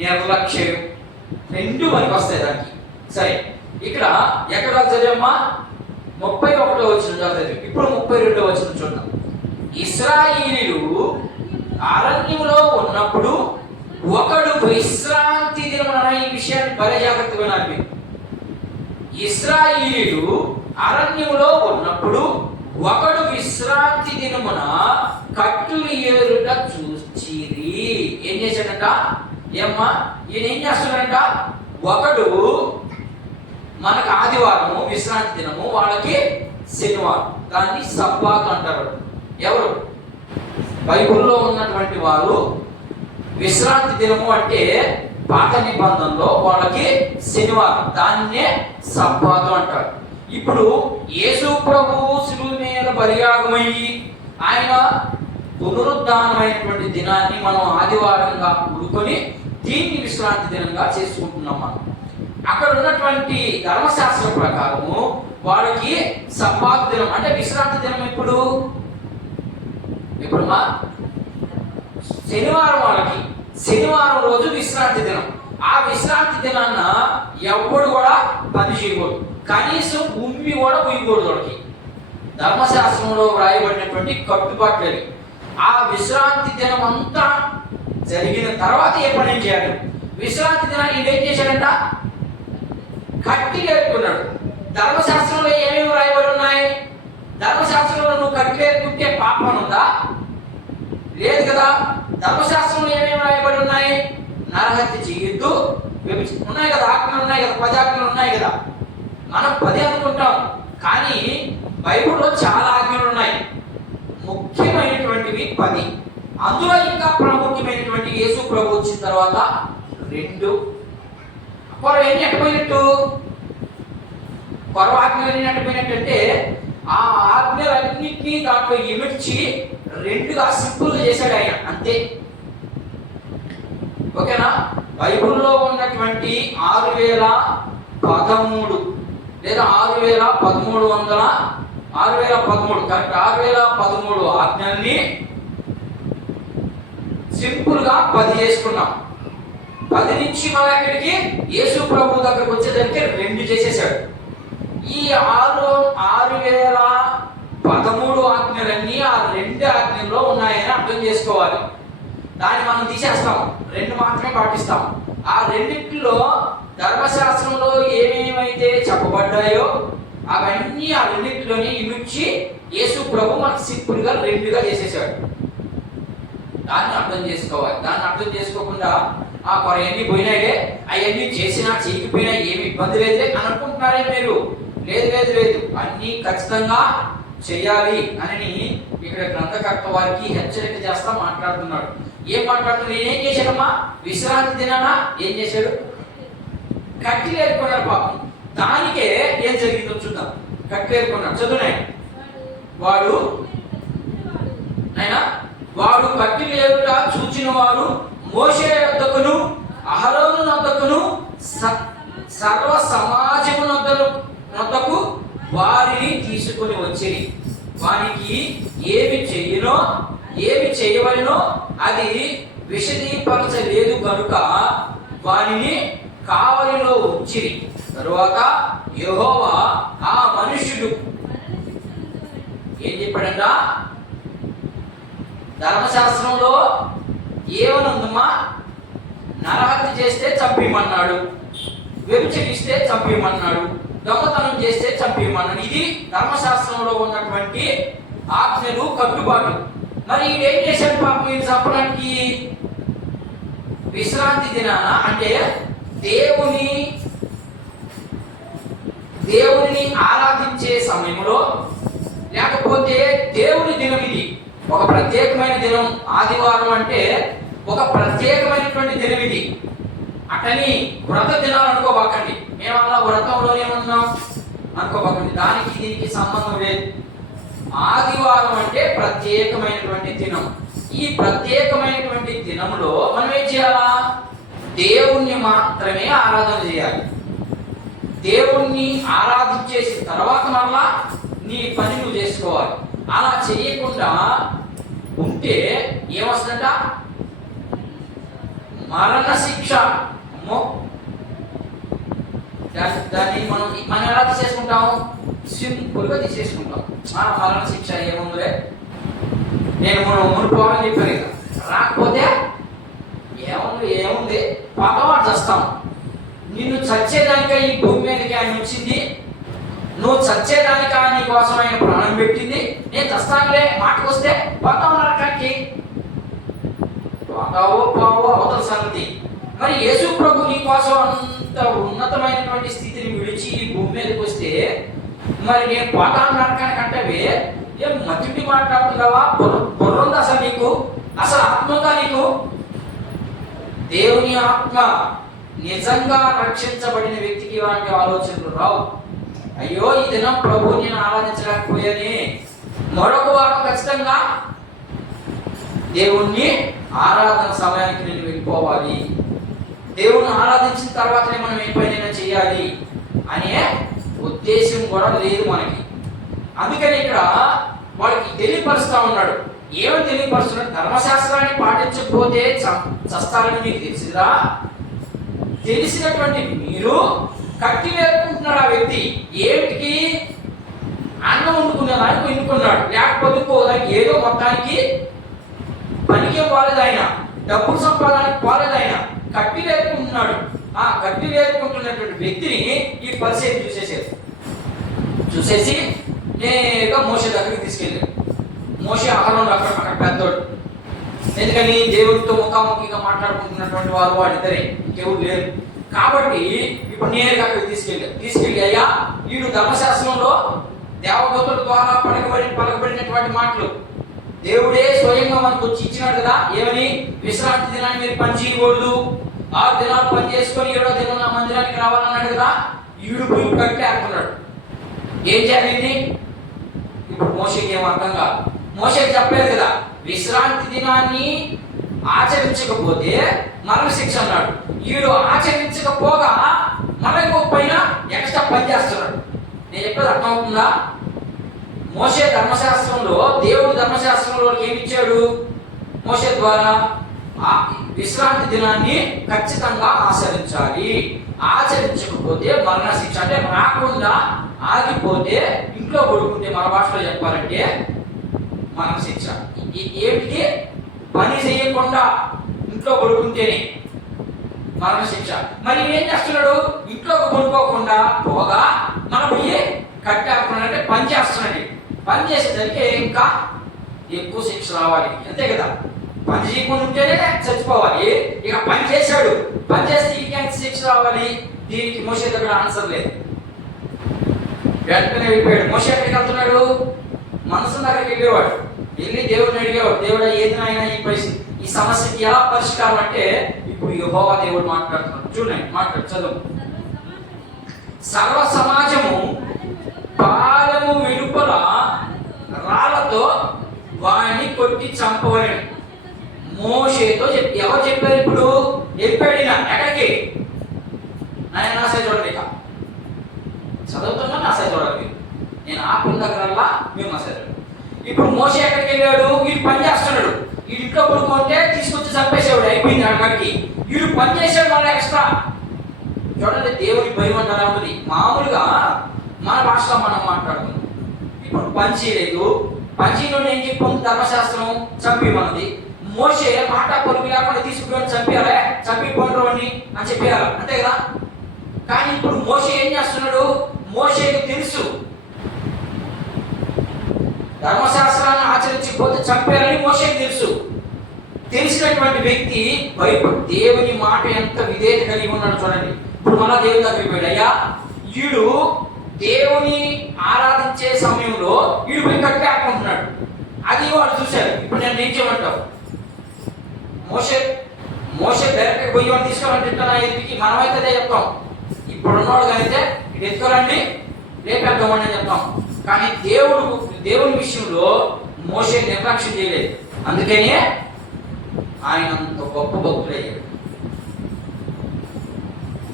నిర్లక్ష్యం, రెండు మనకు వస్తాయి దానికి. సరే, ఇక్కడ ఎక్కడ చదివమ్మా? 31వ వచనం చదివి. ఇప్పుడు 32వ వచనం చూద్దాం. ఇశ్రాయేలీయులు అరణ్యంలో ఉన్నప్పుడు ఒకడు విశ్రాంతి దినమున, ఈ విషయాన్ని భలే జాగ్రత్తగా వినాలి. ఇశ్రాయేలీయులు అరణ్యంలో ఉన్నప్పుడు ఒకడు విశ్రాంతి దినమున కట్టులు ఏరుట చూచిరి. ఏం చేశాడంట? ఏమ్మా, ఈయన ఏం చేస్తున్నాడంట? ఒకడు మనకు ఆదివారము విశ్రాంతి దినము, వాళ్ళకి శనివారం, దాన్ని సబ్బాత్ అంటారు. ఎవరు? బైబిల్లో ఉన్నటువంటి వారు విశ్రాంతి దినము అంటే పాత నిబంధనలో వాళ్ళకి శనివారం, దాన్నే సబ్బాతు అంటారు. ఇప్పుడు యేసు ప్రభువు శిలువ మీద బలియాగమయ్యి ఆయన పునరుద్ధానమైనటువంటి దినాన్ని మనం ఆదివారంగా కూడుకొని దీన్ని విశ్రాంతి దినంగా చేసుకుంటున్నాం మనం. అక్కడ ఉన్నటువంటి ధర్మశాస్త్రం ప్రకారము వాళ్ళకి సబ్బాతు దినం అంటే విశ్రాంతి దినం ఎప్పుడు? మా శనివారం. వాళ్ళకి శనివారం రోజు విశ్రాంతి దినం. ఆ విశ్రాంతి దినాన్న ఎవ్వడు కూడా పని చేయకూడదు, కనీసం ఉమ్మి కూడా ఉయ్యకూడదు. వాళ్ళకి ధర్మశాస్త్రంలో వ్రాయబడినటువంటి కట్టుబాట్లు. ఆ విశ్రాంతి దినం అంతా జరిగిన తర్వాత ఏ పని చేయాలి? విశ్రాంతి దినాన్ని ఏం చేశాడంట? కట్టి ఏరుకున్నాడు. ధర్మశాస్త్రంలో ఏమేమి వ్రాయబడి ఉన్నాయి? ధర్మశాస్త్రంలో నువ్వు కట్టి ఏరుకుంటే పాపం ఉందా? లేదు కదా. ధర్మశాస్త్రంలో ఏమేమి వ్రాయబడి ఉన్నాయి? నరహత్య చేయొద్దు, ఉన్నాయి కదా, ఆజ్ఞలు ఉన్నాయి కదా, 10 ఆజ్ఞలు ఉన్నాయి కదా. మనం 10 అనుకుంటాం, కానీ బైబిల్లో చాలా ఆజ్ఞలు ఉన్నాయి. ముఖ్యమైనటువంటివి 10. అందులో ఇంకా ప్రాముఖ్యమైనటువంటి యేసు ప్రభు వచ్చిన తర్వాత 2. కొరవ ఎన్ని ఎట్టపోయినట్టు? కొరవ ఆజ్ఞలు ఎన్ని ఎట్టపోయినట్టంటే ఆ ఆజ్ఞలన్నింటినీ దాంట్లో ఇమిడ్చి 2గా సింపుల్ చేశాడు ఆయన, అంతే. ఓకేనా? బైబిల్లో ఉన్నటువంటి 6013 లేదా 6013 కరెక్ట్ 6013 ఆజ్ఞల్ని సింపుల్ గా 10 చేసుకున్నాం. 10 నుంచి మన ఎక్కడికి? యేసు ప్రభు దగ్గరకు వచ్చేదానికి 2 చేసేసాడు. ఈ 6013 ఆజ్ఞలన్నీ ఆ 2 ఆజ్ఞల్లో ఉన్నాయని అర్థం చేసుకోవాలి. దాన్ని మనం తీసేస్తాం, 2 మాత్రమే పాటిస్తాం. ఆ 2లో ధర్మశాస్త్రంలో ఏమేమైతే చెప్పబడ్డాయో అవన్నీ ఆ 2లోని ఇమిడ్చి యేసు ప్రభు మనకు సింపుల్ గా 2గా చేసేసాడు. దాన్ని అర్థం చేసుకోవాలి. దాన్ని అర్థం చేసుకోకుండా ఆ కొరవన్నీ పోయినాయే, అవన్నీ చేసినా చేయకపోయినా ఏమి ఇబ్బంది లేదే అని అనుకుంటున్నారే మీరు. లేదు, అన్నీ ఖచ్చితంగా చేయాలి అని ఇక్కడ గ్రంథకర్త వారికి హెచ్చరిక చేస్తా మాట్లాడుతున్నాడు. ఏం మాట్లాడుతున్నాడు? నేనేం చేశాడమ్మా? విశ్రాంతి దినాన ఏం చేశాడు? కట్టి ఏరుకున్నాడు పాపం. దానికే ఏం జరిగిందో చూద్దాం. కట్టి ఏరుకున్నాడు. చదువునాయి. వాడు కట్టి ఏరుట చూచిన వారు మోషే యొద్దకును అహరోను యొద్దకును సర్వ సమాజము నొద్దకు వారిని తీసుకొని వచ్చి వానికి ఏమి చేయవలెనో అది విశదీపరచలేదు కనుక వారిని కావలిలో ఉంచిరి. తరువాత యెహోవా ఆ మనుష్యుడు ఏం చెప్పాడంట? ధర్మశాస్త్రంలో ఏమనుందమ్మా? నరహత్య చేస్తే చంపేయమన్నాడు, వ్యభిచరిస్తే చంపేయమన్నాడు, దొంగతనం చేస్తే చంపేయమన్నాడు. ఇది ధర్మశాస్త్రంలో ఉన్నటువంటి ఆజ్ఞలు, కట్టుబాటు. మరి ఈడేం చేశాడు పాపం? ఇది చంపడానికి విశ్రాంతి దినాన అంటే దేవుని దేవుని ఆరాధించే సమయంలో, లేకపోతే దేవుని దినం ఇది ఒక ప్రత్యేకమైన దినం. ఆదివారం అంటే ఒక ప్రత్యేకమైనటువంటి దినం ఇది. అటని వ్రత దినాలు అనుకోబాకండి. మేమల్లా వ్రతంలో ఏమన్నాం అనుకోబాకండి. దానికి దీనికి సంబంధం లేదు. ఆదివారం అంటే ప్రత్యేకమైనటువంటి దినం. ఈ ప్రత్యేకమైనటువంటి దినంలో మనం ఏం చేయాలా? దేవుణ్ణి మాత్రమే ఆరాధన చేయాలి. దేవుణ్ణి ఆరాధించేసిన తర్వాత మళ్ళా నీ పని నువ్వు చేసుకోవాలి. అలా చేయకుండా ఉంటే ఏమొస్తుందంట? మరణ శిక్ష. దాన్ని మనం ఎలా తీసేసుకుంటాము? సింపుల్గా తీసేసుకుంటాం. మరణ శిక్ష ఏముందిలే, నేను మునుకోవాలని చెప్పాను కదా, రాకపోతే ఏముంది పక్కవాడు చేస్తాం. నిన్ను చచ్చేదానికా ఈ భూమి మీదకి ఆయన వచ్చింది, నువ్వు చచ్చేదానికా నీ కోసం ఆయన ప్రాణం పెట్టింది. నేను చస్తానులే మాటకు వస్తే పోతావు నరకానికి, పోతావో పోవో అవతల సంగతి. మరి యేసు ప్రభు నీ కోసం అంత ఉన్నతమైనటువంటి స్థితిని విడిచి ఈ భూమి మీదకి వస్తే మరి నేను పోతాను నరకానికి అంటేవి ఏం మధ్యుడి మాట్లాడుతున్నావా? బుర్రంది అసలు నీకు? అసలు ఆత్మగా నీకు? దేవుని ఆత్మ నిజంగా రక్షించబడిన వ్యక్తికి ఇలాంటి ఆలోచనలు రావు. అయ్యో ఈ దినం ప్రభు నేను ఆరాధించలేకపోయాని, మరొక వారం ఖచ్చితంగా దేవుణ్ణి ఆరాధన సమయానికి నేను వెళ్ళిపోవాలి, దేవుణ్ణి ఆరాధించిన తర్వాతనే మనం ఏ పనైనా చేయాలి అనే ఉద్దేశం కూడా లేదు మనకి. అందుకని ఇక్కడ వాళ్ళకి తెలియపరుస్తా ఉన్నాడు. ఏమని తెలియపరుస్తున్నాడు? ధర్మశాస్త్రాన్ని పాటించకపోతే చస్తారని మీకు తెలిసిందా? తెలిసినటువంటి మీరు కట్టి వేరుకుంటున్నాడు ఆ వ్యక్తి. ఏమిటికి? అన్నం వండుకునేదానికి ఎన్నుకున్నాడు, లేకపోతే పోదానికి ఏదో మొత్తానికి పనికే పోలేదు ఆయన, డబ్బులు సంపాదనకి పోలేదు ఆయన, కట్టి వేరుకుంటున్నాడు. ఆ కట్టి వేరుకుంటున్నటువంటి వ్యక్తిని ఈ పరిస్థితి చూసేసి నేరుగా మోషే దగ్గరికి తీసుకెళ్ళాడు. మోషే అహరోను అక్కడ పెద్దోడు. ఎందుకని? దేవుడితో ముఖాముఖిగా మాట్లాడుకుంటున్నటువంటి వారు వాడిద్దరే, ఇంకెవరు లేరు. కాబట్టి ఇప్పుడు నేరుగా అక్కడికి తీసుకెళ్ళి అయ్యా వీడు ధర్మశాస్త్రంలో దేవదూతల ద్వారా పలకబడినటువంటి మాటలు దేవుడే స్వయంగా మనకు వచ్చి ఇచ్చినాడు కదా. ఏమని? విశ్రాంతి దినాన్ని మీరు పని చేయకూడదు, 6 దినాలు పని చేసుకొని 7వ దినం నా మందిరానికి రావాలన్నాడు కదా. ఈడు పోయి కట్టి ఆడుతున్నాడు. ఏం జరిగింది? ఇప్పుడు మోషేకి ఏం అర్థం కాదు. మోషేకి చెప్పలేదు కదా, విశ్రాంతి దినాన్ని ఆచరించకపోతే మరణ శిక్ష అన్నాడు. వీడు ఆచరించకపోగా మళ్ళీ ఇంకొక పైన ఎక్స్ట్రా పని చేస్తున్నాడు. నేను చెప్పేది అర్థమవుతుందా? మోషే ధర్మశాస్త్రంలో, దేవుడు ధర్మశాస్త్రంలో ఏమి ఇచ్చాడు? మోషే ద్వారా విశ్రాంతి దినాన్ని ఖచ్చితంగా ఆచరించాలి, ఆచరించకపోతే మరణ శిక్ష. అంటే రాకుండా ఆగిపోతే, ఇంట్లో పడుకుంటే మన భాషలో చెప్పాలంటే మరణ శిక్ష. ఏమిటి? పని చేయకుండా ఇంట్లో పడుకుంటేనే మరణ శిక్ష. మరి ఏం చేస్తున్నాడు? ఇంట్లో పడుకోకుండా పోగా మనం పోయి కట్టేస్తున్నాడంటే పని చేస్తున్నాడు. పని చేసేసరికి ఇంకా ఎక్కువ శిక్ష రావాలి, అంతే కదా. పని చేయకుండా ఉంటేనే చచ్చిపోవాలి. ఇక పని చేశాడు, పని చేస్తే ఇంకెంత శిక్ష రావాలి? దీనికి మోషే దగ్గర ఆన్సర్ లేదు. వెంటనే వెళ్ళిపోయాడు. మోషే ఎక్కడికి వెళ్తున్నాడు? మనసు దగ్గరికి వెళ్ళేవాడు. వెళ్ళి దేవుడిని అడిగేవాడు, దేవుడా ఏది నాయన ఈ సమస్యకి ఎలా పరిష్కారం అంటే, ఇప్పుడు యెహోవా దేవుడు మాట్లాడుతున్నాడు. చూడండి, చదువు. సర్వ సమాజము పాలము వెలుపల రాళ్లతో వాడిని కొట్టి చంపవని మోషేతో చెప్పి. ఎవరు చెప్పారు? ఇప్పుడు చెప్పాడిన ఎక్కడికి? ఆయన నాసే చూడండి, ఇక చదువుతున్నా నాసే చూడాలి. నేను ఆపిన దగ్గరల్లా మేము నాసే చూడండి. ఇప్పుడు మోషే ఎక్కడికి వెళ్ళాడు? వీడు పని చేస్తున్నాడు. వీడి ఇంట్లో పడుకుంటే తీసుకొచ్చి చంపేసేవాడు, అయిపోయింది అక్కడికి. వీడు పని చేసాడు మళ్ళీ ఎక్స్ట్రా. చూడండి, దేవుడి భయం అంటే అలా ఉంటుంది. మామూలుగా మన భాషలో మనం మాట్లాడుతున్నాం. ఇప్పుడు పని చేయలేదు, పని చేయడం ఏం చెప్పాము? ధర్మశాస్త్రం చంపి మనది. మోషే మాట పలుకు లేకుండా తీసుకుని చంపేయాలి, చంపిపోండి అని చెప్పేయాలి, అంతే కదా. కానీ ఇప్పుడు మోషే ఏం చేస్తున్నాడు? మోషేకి తెలుసు ధర్మశాస్త్రాన్ని ఆచరించకపోతే చంపేయాలని మోషేకి తెలుసు. తెలిసినటువంటి వ్యక్తి భయపడి దేవుని మాట ఎంత విధేయత కలిగి ఉన్నాడు చూడండి. ఇప్పుడు మళ్ళా దేవుని దగ్గరికి పోయాడు. అయ్యా వీడు దేవుని ఆరాధించే సమయంలో వీడు పోయి కట్టి ఆడుకుంటున్నాడు. అది వాళ్ళు చూశారు. ఇప్పుడు నేను ఏం చేయమంటావు? మోషే డైరెక్ట్గా పోయి వాళ్ళు తీసుకోవాలని చెప్తాను ఎత్తికి. మనమైతే అదే చెప్తాం. ఇప్పుడున్నవాడు అయితే ఇది ఎత్తుకోరండి లేపేద్దామని చెప్తాం. కానీ దేవుని విషయంలో మోషే నిర్లక్ష్యం చేయలేదు. అందుకని ఆయన అంత గొప్ప భక్తుడయ్యాడు.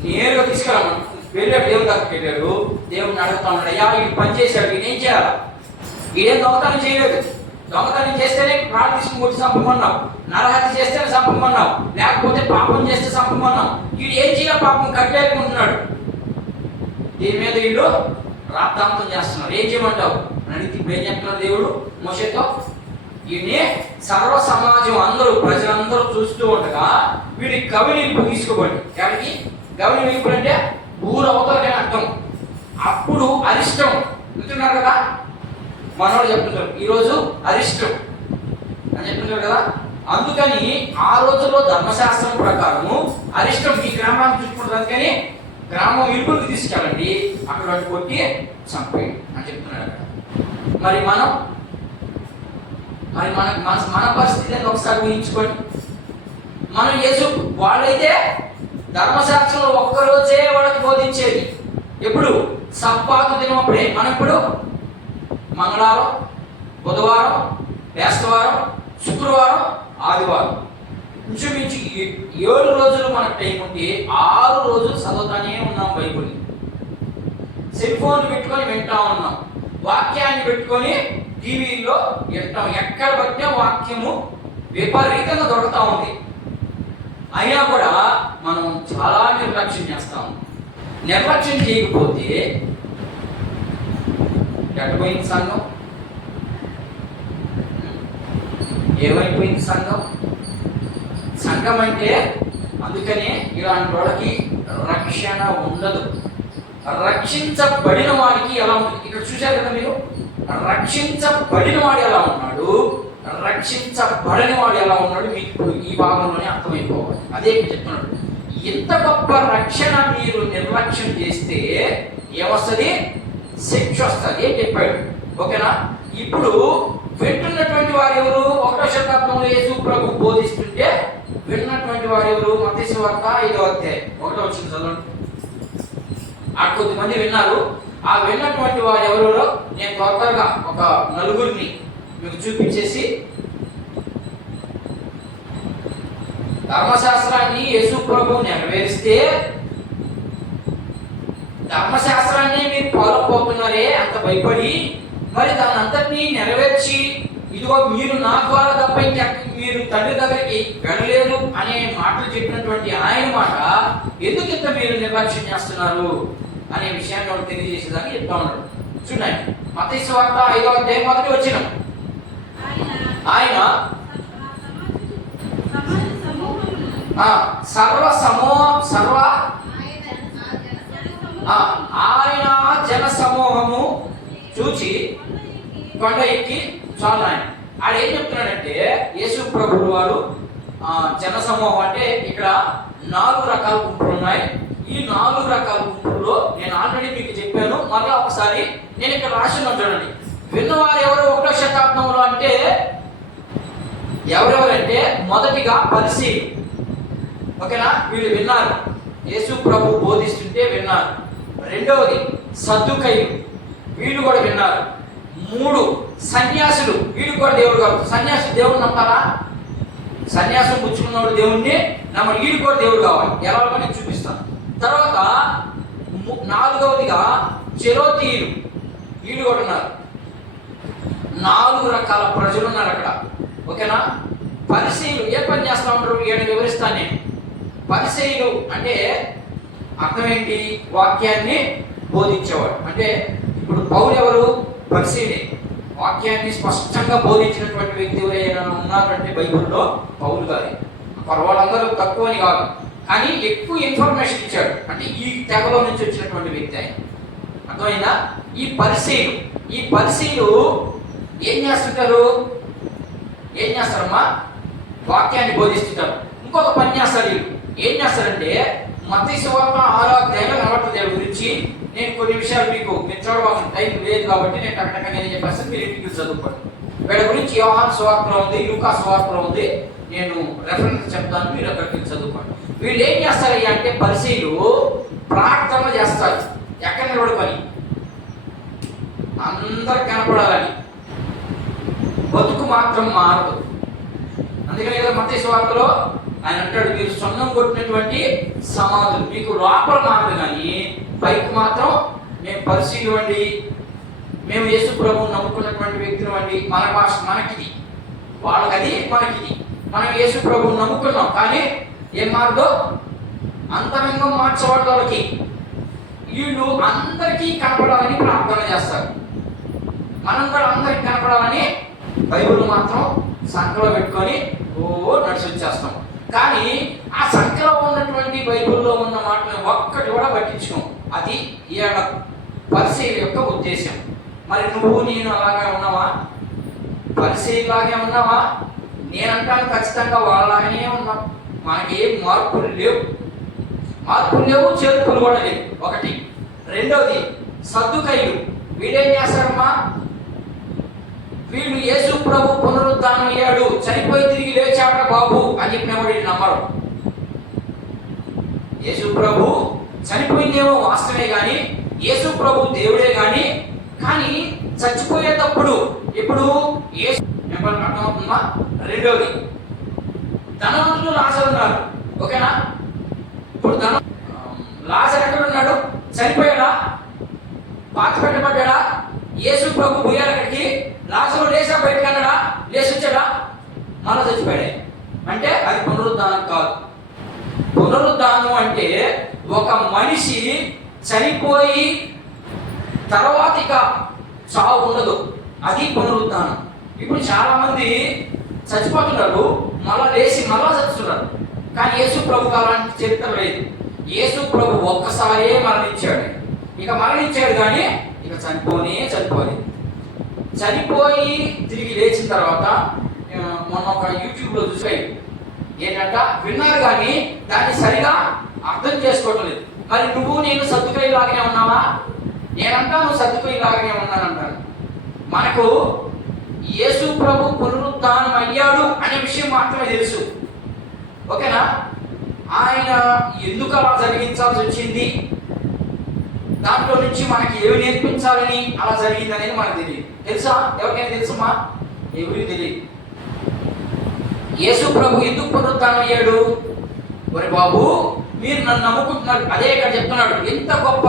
నేరుగా తీసుకురామని వెళ్ళాడు. దేవుని దగ్గరికి వెళ్ళాడు. దేవుడిని అడుగుతా ఉన్నాడు, అయ్యా వీడు పని చేశాడు, వీడేం చేయాలా? వీడేం దొంగతనం చేయలేదు. దొంగతనం చేస్తేనే ప్రార్థించి ముట్టి చంపమన్నావు, నరహత్య చేస్తేనే చంపమన్నావు, లేకపోతే పాపం చేస్తే చంపమన్నావు. వీడు ఏం చేయాలి? పాపం కట్టేసుకుంటున్నాడు. దీని మీద వీళ్ళు రాద్ధాంతం చేస్తున్నారు. ఏం చేయమంటావు అని అడిగితే ఇప్పుడు ఏం చెప్తున్నారు దేవుడు మోషేతో? వీడిని సర్వ సమాజం అందరూ ప్రజలందరూ చూస్తూ ఉండగా వీడి కవినింపు తీసుకోబడి, ఎవరికి గవినింపు అంటే ఊరు అవతలనే అర్థం. అప్పుడు అరిష్టం వింటున్నారు కదా, మనవాడు చెప్తుంటారు ఈరోజు అరిష్టం అని చెప్తుంటారు కదా. అందుకని ఆ రోజుల్లో ధర్మశాస్త్రం ప్రకారము అరిష్టం ఈ గ్రామాన్ని చూసుకుంటారు. కానీ గ్రామం ఇరుకులకు తీసుకెళ్ళండి, అక్కడ కొట్టి చంపేయండి అని చెప్తున్నాడు అక్కడ. మరి మన పరిస్థితి ఒకసారి ఊహించుకోండి. మనం యేసు వాళ్ళైతే ధర్మశాస్త్రంలో ఒక్కరోజే వాళ్ళకి బోధించేది. ఎప్పుడు? సబ్బాతు దినం అప్పుడే. మనం ఇప్పుడు మంగళవారం, బుధవారం, బేస్తవారం, శుక్రవారం, ఆదివారం, ఇంచుమించు 7 రోజులు మనకు టైం ఉంటే 6 రోజులు చదువుతానే ఉన్నాం బైబుల్. సెల్ ఫోన్ పెట్టుకొని వింటా ఉన్నాం, వాక్యాన్ని పెట్టుకొని టీవీలో వింటాం. ఎక్కడ పట్టినా వాక్యము విపరీతంగా దొరుకుతా ఉంది. అయినా కూడా మనం చాలా నిర్లక్ష్యం చేస్తాం. నిర్లక్ష్యం చేయకపోతే ఎటుపోయింది సంఘం? ఏమైపోయింది సంఘం? సంఘం అంటే అందుకనే ఇలాంటి వాళ్ళకి రక్షణ ఉండదు. రక్షించబడిన వాడికి ఎలా ఉంటుంది? ఇక్కడ చూశారు కదా మీరు, రక్షించబడిన వాడు ఎలా ఉన్నాడు, రక్షించబడని వాడు ఎలా ఉన్నాడు మీకు ఇప్పుడు ఈ భాగంలోనే అర్థమైపోవాలి. అదే చెప్తున్నాడు. ఇంత గొప్ప రక్షణ మీరు నిర్లక్ష్యం చేస్తే ఏమొస్తుంది? శిక్ష వస్తుంది అని చెప్పాడు. ఓకేనా? ఇప్పుడు వింటున్నటువంటి వారు ఎవరు? 1వ శతాబ్దంలో యేసు ప్రభు బోధిస్తుంటే విన్నటువంటి వారు ఎవరు? మత్తయి సువార్త 5వ అధ్యాయం 1వ వచనం చదవండి. ఆ కొద్దిమంది విన్నారు. ఆ విన్నటువంటి వారు ఎవరో నేను త్వరగా ఒక నలుగురిని మీకు చూపించేసి, ధర్మశాస్త్రాన్ని యేసు ప్రభు నెరవేరిస్తే ధర్మశాస్త్రాన్ని మీరు పాల్పోతున్నారే అంత భయపడి, మరి దాని అంతటినీ నెరవేర్చి ఇదిగో మీరు నా ద్వారా తప్ప మీరు తండ్రి దగ్గరికి వెళ్ళలేదు అనే మాటలు చెప్పినటువంటి ఆయన మాట ఎందుకు ఇంత మీరు నిర్లక్ష్యం చేస్తున్నారు అనే విషయాన్ని వాళ్ళు తెలియజేసేదాన్ని చెప్తా ఉన్నాడు. చూడండి, మత్తయి సువార్త 5వ అధ్యాయం 1వ వచనం. ఆయన ఆయన జన సమూహము చూచి కొండ ఎక్కి చాలు. ఆయన ఏం చెప్తున్నాడంటే యేసు ప్రభువు వారు జన సమూహం అంటే ఇక్కడ 4 రకాల గుంపులు ఉన్నాయి. ఈ 4 రకాల గుంపుల్లో నేను ఆల్రెడీ మీకు చెప్పాను. మళ్ళీ ఒకసారి నేను ఇక్కడ రాసిన చూడండి. విన్నవారు ఎవరు 1వ శతాబ్దంలో అంటే ఎవరెవరంటే మొదటిగా పరిసీలు. ఓకేనా? వీళ్ళు విన్నారు, యేసు ప్రభు బోధిస్తుంటే విన్నారు. రెండవది సద్దుకయ్యులు, వీళ్ళు కూడా విన్నారు. 3 సన్యాసులు, వీళ్ళు కూడా దేవుడు కాదు. సన్యాసులు దేవుడు నమ్ముతారా? సన్యాసం పుచ్చుకున్నవాడు దేవుణ్ణి నమ్మ, వీళ్ళు కూడా దేవుడు కావాలి. ఎలాగో నేను చూపిస్తాను. తర్వాత 4వదిగా చెరోతీయులు, వీళ్ళు కూడా ఉన్నారు. 4 రకాల ప్రజలు ఉన్నారు అక్కడ. ఓకేనా? పరిసయ్యులు ఏ పని చేస్తా ఉంటారు? నేను వివరిస్తాను. నేను పరిసయ్యులు అంటే అర్థం ఏంటి? వాక్యాన్ని బోధించేవాడు. అంటే ఇప్పుడు పౌలు ఎవరు? పరిసయ్యుడే. వాక్యాన్ని స్పష్టంగా బోధించినటువంటి వ్యక్తి ఎవరైనా ఉన్నారంటే బైబిల్లో పౌలు గారి. వాళ్ళందరూ తక్కువని కాదు, కానీ ఎక్కువ ఇన్ఫర్మేషన్ ఇచ్చాడు. అంటే ఈ తెగలో నుంచి వచ్చినటువంటి వ్యక్తి ఆయన. అర్థమైందా? ఈ పరిసయ్యులు ఏం చేస్తుంటారు? ఏం చేస్తారమ్మా? వాక్యాన్ని బోధిస్తుంటారు. ఇంకొక పని చేస్తారు. ఏం చేస్తారంటే మత్తయి సువార్త 6వ అధ్యాయంలో కనబడుతుంది దేవుడి గురించి. నేను కొన్ని విషయాలు మీకు చదవడం టైం లేదు కాబట్టి నేను టక్కగా నేను చెప్పేస్తాను, మీరు ఇంటికి చదువుకోండి. వీళ్ళ గురించి యోహాను సువార్తలో ఉంది, లూకా సువార్తలో ఉంది. నేను రెఫరెన్స్ చెప్తాను, మీరు అక్కడికి చదువుకోండి. వీళ్ళు ఏం చేస్తారయ్యా అంటే పరిసీలు ప్రార్థన చేస్తారు. ఎక్కడ నిలబడుకొని అందరు కనపడాలని, బతుకు మాత్రం మారదు. అందుకని కదా మత్తయి సువార్తలో ఆయన అంటాడు, మీరు సొన్నం కొట్టినటువంటి సమాధులు మీకు లోపల మారదు కానీ పైకి మాత్రం మేము పరిశీలి అండి, మేము యేసు ప్రభువుని నమ్ముకున్నటువంటి వ్యక్తులు అండి. మన భాష మనకిది, వాళ్ళకది మనకిది. మనం యేసు ప్రభువుని నమ్ముకున్నాం కానీ ఏం మారదో అంతరంగం మార్చేవాడు వాళ్ళకి. వీళ్ళు అందరికీ కనపడాలని ప్రార్థన చేస్తారు. మనం కూడా అందరికి కనపడాలని బైబిల్ మాత్రం సంఖ్యలో పెట్టుకొని నడిచి వచ్చేస్తాం. కానీ ఆ సంఖ్యలో ఉన్నటువంటి బైబిల్లో ఉన్న మాటలను ఒక్కటి కూడా పట్టించుకోం. అది ఈయన పరిసయ్యుల యొక్క ఉద్దేశం. మరి నువ్వు నేను అలాగే ఉన్నావా? పరిసయ్యులాగే ఉన్నావా? నేనంటాను ఖచ్చితంగా వాళ్ళలాగానే ఉన్నాం. మనకేం మార్పులు లేవు, చేర్పులు కూడా లేవు. ఒకటి. రెండోది, సద్దుకయ్యులు వీడేం చేస్తారమ్మా? వీళ్ళు యేసు ప్రభు పునరుద్ధానం అయ్యాడు, చనిపోయి తిరిగి లేచాడ బాబు అని చెప్పినప్పుడు వీళ్ళు నమ్మరు. యేసు ప్రభు చనిపోయిందేమో వాస్తవమే కానీ యేసు ప్రభు దేవుడే కానీ చచ్చిపోయేటప్పుడు ఇప్పుడు యేసు అర్థమవుతుందా? రెండోది, ధనవంతుడు లాజరు ఉన్నారు, ఓకేనా? ఇప్పుడు లాజరు ఎక్కడ ఉన్నాడు? చనిపోయాడా? పాత పెట్టబడ్డా? యేసు ప్రభు పోయాడు అక్కడికి, లాజరు లేచా బయటకు అన్నాడా? లేచి వచ్చాడా? మళ్ళా చచ్చిపోయాడే అంటే అది పునరుద్ధానం కాదు. పునరుద్ధానం అంటే ఒక మనిషి చనిపోయి తర్వాత ఇక చావు ఉండదు, అది పునరుద్ధానం. ఇప్పుడు చాలా మంది చచ్చిపోతున్నారు, మళ్ళా లేచి మళ్ళా చచ్చుతున్నారు. కానీ యేసు ప్రభు అలాంటి చరిత్ర లేదు. యేసు ప్రభు ఒక్కసారే మరణించాడు, ఇక మరణించాడు కానీ ఇక చనిపోలేదు. చనిపోయి తిరిగి లేచిన తర్వాత మొన్న ఒక యూట్యూబ్లో చూసాయి ఏంటంట, విన్నారు కానీ దాన్ని సరిగా అర్థం చేసుకోవటం లేదు. మరి నువ్వు నేను సర్దుకై లాగానే ఉన్నావా? నేనంటా నువ్వు సర్దుకై లాగానే ఉన్నానంటాను. మనకు యేసు ప్రభు పునరుద్ధానం అయ్యాడు అనే విషయం మాత్రమే తెలుసు, ఓకేనా? ఆయన ఎందుకు అలా జరిగించాల్సి వచ్చింది, దాంట్లో నుంచి మనకి ఏమి నేర్పించాలని అలా జరిగింది అనేది మనకు తెలియదు. తెలుసా? ఎవరికైనా తెలుసమ్మా? ఎవరికి తెలియదు. యేసు ప్రభు ఎందుకు పునరుద్ధానం అయ్యాడు? ఒరే బాబు, మీరు నన్ను నమ్ముకుంటున్నారు, అదే ఇక్కడ చెప్తున్నాడు. ఎంత గొప్ప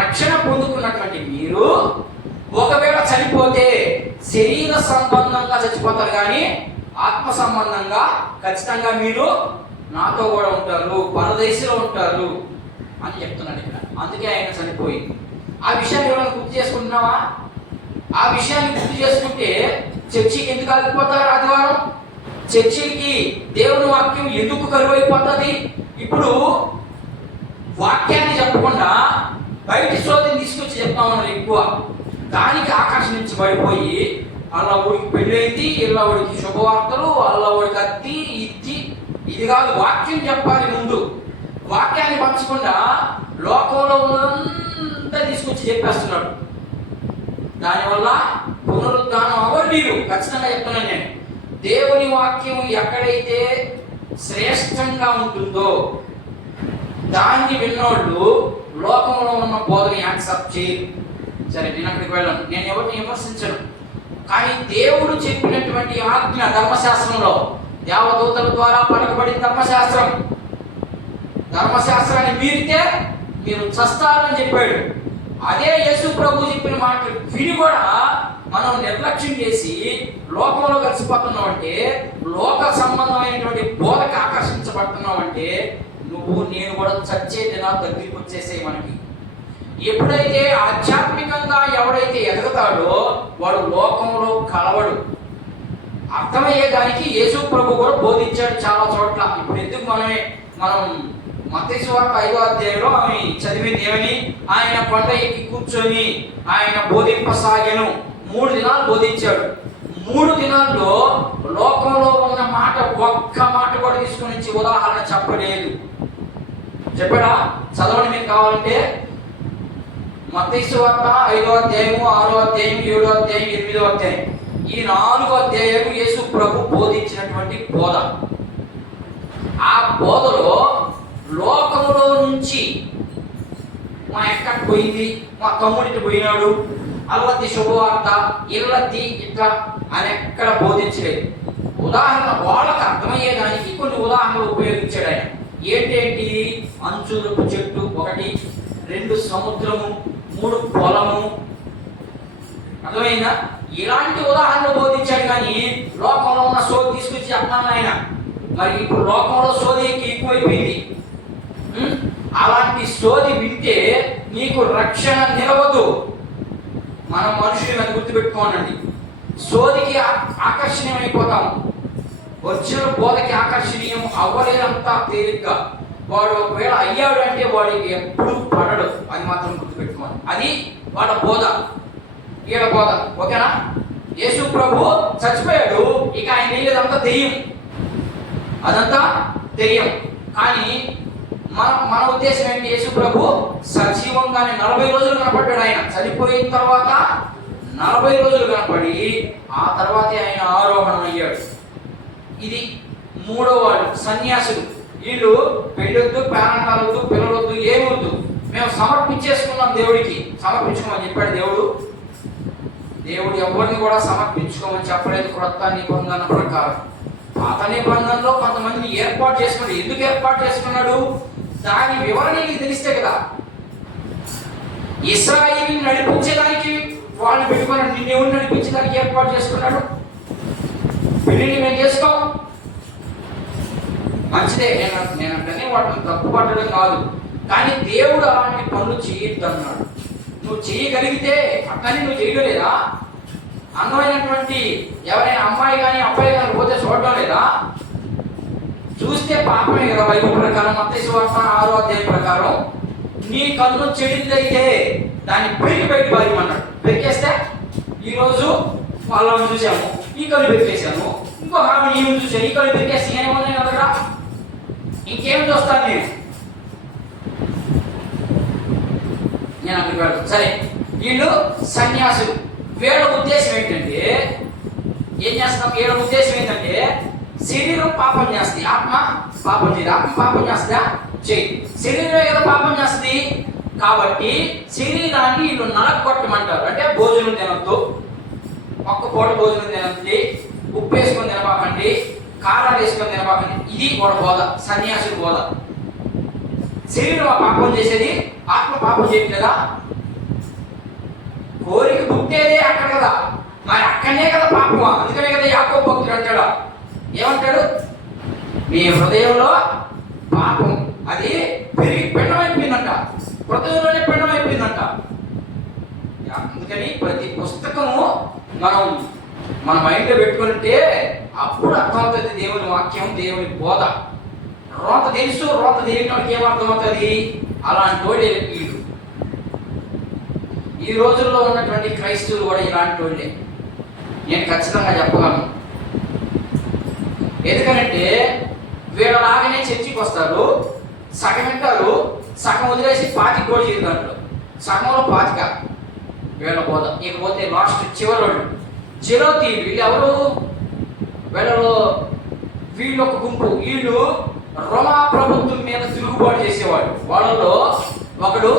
రక్షణ పొందుకున్నటువంటి మీరు ఒకవేళ చనిపోతే శరీర సంబంధంగా చచ్చిపోతారు కానీ ఆత్మ సంబంధంగా ఖచ్చితంగా మీరు నాతో కూడా ఉంటారు, పరదేశంలో ఉంటారు అని చెప్తున్నాడు ఇక్కడ. అందుకే ఆయన చనిపోయింది. ఆ విషయాన్ని ఎవరైనా గుర్తు చేసుకుంటున్నావా? ఆ విషయాన్ని గుర్తు చేసుకుంటే చర్చికి ఎందుకు ఆగిపోతారు? ఆదివారం చర్చికి దేవుని వాక్యం ఎందుకు కరువు అయిపోతుంది? ఇప్పుడు వాక్యాన్ని చెప్పకుండా బయటి సోదరిని తీసుకొచ్చి చెప్తా ఉన్నారు ఎక్కువ. దానికి ఆకర్షించబడిపోయి అలా ఊడికి పెళ్ళైంది, ఇలా ఊడికి శుభవార్తలు, అలా ఊడికి అత్తి ఇత్తి. ఇది కాదు, వాక్యం చెప్పాలి ముందు. వాక్యాన్ని పంచకుండా లోకంలో ఉన్నదంతా తీసుకొచ్చి చెప్పేస్తున్నాడు. దానివల్ల పునరుద్ధానం అవ్వరు మీరు. ఖచ్చితంగా చెప్తున్నాను నేను. దేవుని వాక్యం ఎక్కడైతే శ్రేష్టంగా ఉంటుందో దాన్ని విన్నోళ్ళు లోకంలో ఉన్న బోధని యాక్సెప్ట్ చేయరు. సరే, నేను అక్కడికి వెళ్ళను, నేను ఎవరిని విమర్శించను. కానీ దేవుడు చెప్పినటువంటి ఆజ్ఞ ధర్మశాస్త్రంలో దేవదూతల ద్వారా పలకబడిన ధర్మశాస్త్రాన్ని మీరితే మీరు చస్తారని చెప్పాడు. అదే యేసు ప్రభు చెప్పిన మాట విని కూడా మనం నిర్లక్ష్యం చేసి లోకంలో కలిసిపోతున్నాం అంటే, లోక సంబంధమైనటువంటి బోధకు ఆకర్షించబడుతున్నాం అంటే నువ్వు నేను కూడా చచ్చే దినాలు దగ్గరికి వచ్చేసాయి మనకి. ఎప్పుడైతే ఆధ్యాత్మికంగా ఎవడైతే ఎదుగుతాడో వాడు లోకంలో కలవడు. అర్థమయ్యేదానికి యేసు ప్రభు కూడా బోధించాడు చాలా చోట్ల. ఇప్పుడు ఎందుకు మనం మత్తయి సువార్త 5వ అధ్యాయంలో ఆమె చదివింది ఏమని? ఆయన కొండ ఎక్కి కూర్చొని ఆయన బోధింపసాగాను. 3 దినాలు బోధించాడు. 3 దినాల్లో లోకంలో ఉన్న మాట ఒక్క మాట కూడా తీసుకుని నుంచి ఉదాహరణ చెప్పలేదు. చెప్పాడా? చదవండి మీకు కావాలంటే. మత్తయి సువార్త 5వ అధ్యాయము, 6వ అధ్యాయం, 7వ అధ్యాయం, 8వ అధ్యాయం, ఈ 4 అధ్యాయాలు యేసు ప్రభు బోధించినటువంటి బోధ. ఆ బోధలో లోకములో నుంచి మా ఎక్కడికి పోయింది, మా తమ్ముడికి పోయినాడు, అల్లది శుభవార్త, ఇల్లది ఇట్లా అని ఎక్కడ బోధించలేదు. ఉదాహరణ వాళ్ళకి అర్థమయ్యేదానికి కొన్ని ఉదాహరణలు ఉపయోగించాడు ఆయన. ఏంటేంటి? అంచురపు చెట్టు 1, 2 సముద్రము, 3 పొలము. అర్థమైందా? ఇలాంటి ఉదాహరణలు బోధించాడు. కానీ లోకంలో ఉన్న సోది తీసుకొచ్చి చెప్పాను ఆయన. మరి ఇప్పుడు లోకంలో సోది ఎక్కువైపోయింది. అలాంటి సోది వింటే నీకు రక్షణ నిలవదు. మనం మనుషులు అని గుర్తుపెట్టుకోనండి. సోదికి ఆకర్షణీయమైపోతాం. ఒరిజినల్ బోధకి ఆకర్షణీయం అవ్వలేదంతా తేలిగ్గా. వాడు ఒకవేళ అయ్యాడు అంటే వాడికి ఎప్పుడు పడడు అని మాత్రం గుర్తుపెట్టుకోవాలి. అది వాడ బోధ, ఈడ బోధ. ఓకేనా? యేసు ప్రభు చచ్చిపోయాడు, ఇక ఆయన నీళ్ళదంతా దెయ్యం, అదంతా దెయ్యం. కానీ మన ఉద్దేశం ఏంటి? యేసు ప్రభు సజీవంగానే 40 రోజులు కనపడ్డాడు. ఆయన చనిపోయిన తర్వాత 40 రోజులు కనపడి ఆ తర్వాతే ఆయన ఆరోహణం అయ్యాడు. ఇది 3వ వాడు సన్యాసులు. వీళ్ళు పెళ్ళొద్దు, ప్రాణాలొద్దు, పిల్లలొద్దు, ఏమొద్దు, మేము సమర్పించేసుకున్నాం దేవుడికి. సమర్పించుకోమని చెప్పాడు దేవుడు. దేవుడు ఎవరిని కూడా సమర్పించుకోమని చెప్పలేదు క్రొత్త నిబంధన ప్రకారం. పాత నిబంధనలో కొంతమందిని ఏర్పాటు చేసుకున్నాడు. ఎందుకు ఏర్పాటు చేసుకున్నాడు? దాని వివరణ నీకు తెలిస్తే కదా. ఇశ్రాయేలుని నడిపించడానికి వాళ్ళని పెట్టుకున్నాడు. నిన్ను నడిపించడానికి ఏర్పాటు చేసుకున్నాడు. పెళ్లిని మేము చేసుకో, మంచిదే. నేనంటే వాటిని తప్పు పట్టడం కాదు. కానీ దేవుడు అలాంటి పనులు చేయొద్దన్నాడు. నువ్వు చేయగలిగితే అట్లని నువ్వు చేయలేదా? అందమైనటువంటి ఎవరైనా అమ్మాయి కానీ అబ్బాయి కానీ పోతే చూడడం లేదా? చూస్తే పాపమే కదా. బైబిల్ ప్రకారం మత్తయి సువార్త 6వ అధ్యాయం ప్రకారం నీ కన్ను చెడిందైతే దాన్ని పెరిగి బయట పారేయమన్నాడు. పెరికేస్తే ఈరోజు వాళ్ళని చూసాము, ఈ కన్ను పెరికేసాను, ఇంకొక ఆమె ఈమెను చూసాను, ఈ కన్ను పెరికేసి ఏమన్నా కదా, ఇంకేం చూస్తాను నేను అక్కడికి వెళ్తాను. సరే, వీళ్ళు సన్యాసులు. వీళ్ళ ఉద్దేశం ఏంటంటే ఏం చేస్తాం? వీళ్ళ ఉద్దేశం ఏంటంటే శరీరం పాపం చేస్తుంది, ఆత్మ పాపం చేయదు. ఆత్మ పాపం చేస్తుందా? చేయి. శరీరం ఏదో పాపం చేస్తుంది కాబట్టి శరీరాన్ని వీళ్ళు నలగొట్టమంటారు. అంటే భోజనం తినద్దు, ఒక్క పూట భోజనం తినద్దు, ఉప్పు వేసుకొని తినబాకండి, కారాలు వేసుకొని తినబాకండి. ఇది వాడు బోధ, సన్యాసుల బోధ. శరీరం పాపం చేసేది, ఆత్మ పాపం చేయట్లేదా? కోరిక పుట్టేదే అక్కడ కదా, మరి అక్కడనే కదా పాపమా. అందుకనే కదా యాకోబు భక్తుడు అంటాడు, ఏమంటాడు? మీ హృదయంలో పాపం అది పెరిగి పిండమైపోయిందంట, హృదయంలోనే పిండమైపోయిందంట. అందుకని ప్రతి పుస్తకము మనం మన మైండ్లో పెట్టుకుంటే అప్పుడు అర్థమవుతుంది దేవుని వాక్యం, దేవుని బోధ. రోత తెలుసు, రోత తెలియని వాళ్ళకి ఏమర్థమవుతుంది? అలాంటి వాళ్ళే వీళ్ళు. ఈ రోజుల్లో ఉన్నటువంటి క్రైస్తవులు కూడా ఇలాంటి వాళ్ళే, నేను ఖచ్చితంగా చెప్పగలను. ఎందుకనంటే వీళ్ళలాగానే చర్చికి వస్తారు, సగం వింటారు, సగం వదిలేసి 25 కూడా చేయరు. దాంట్లో సగంలో 25 వీళ్ళ బోధ. ఇకపోతే లాస్ట్ చివరోళ్ళు జెరోతీయులు. వీళ్ళు ఎవరు? వీళ్ళు ఒక గుంపు. వీళ్ళు రోమా ప్రభుత్వం మీద తిరుగుబాటు చేసేవాడు. వాళ్ళలో ఒకడు,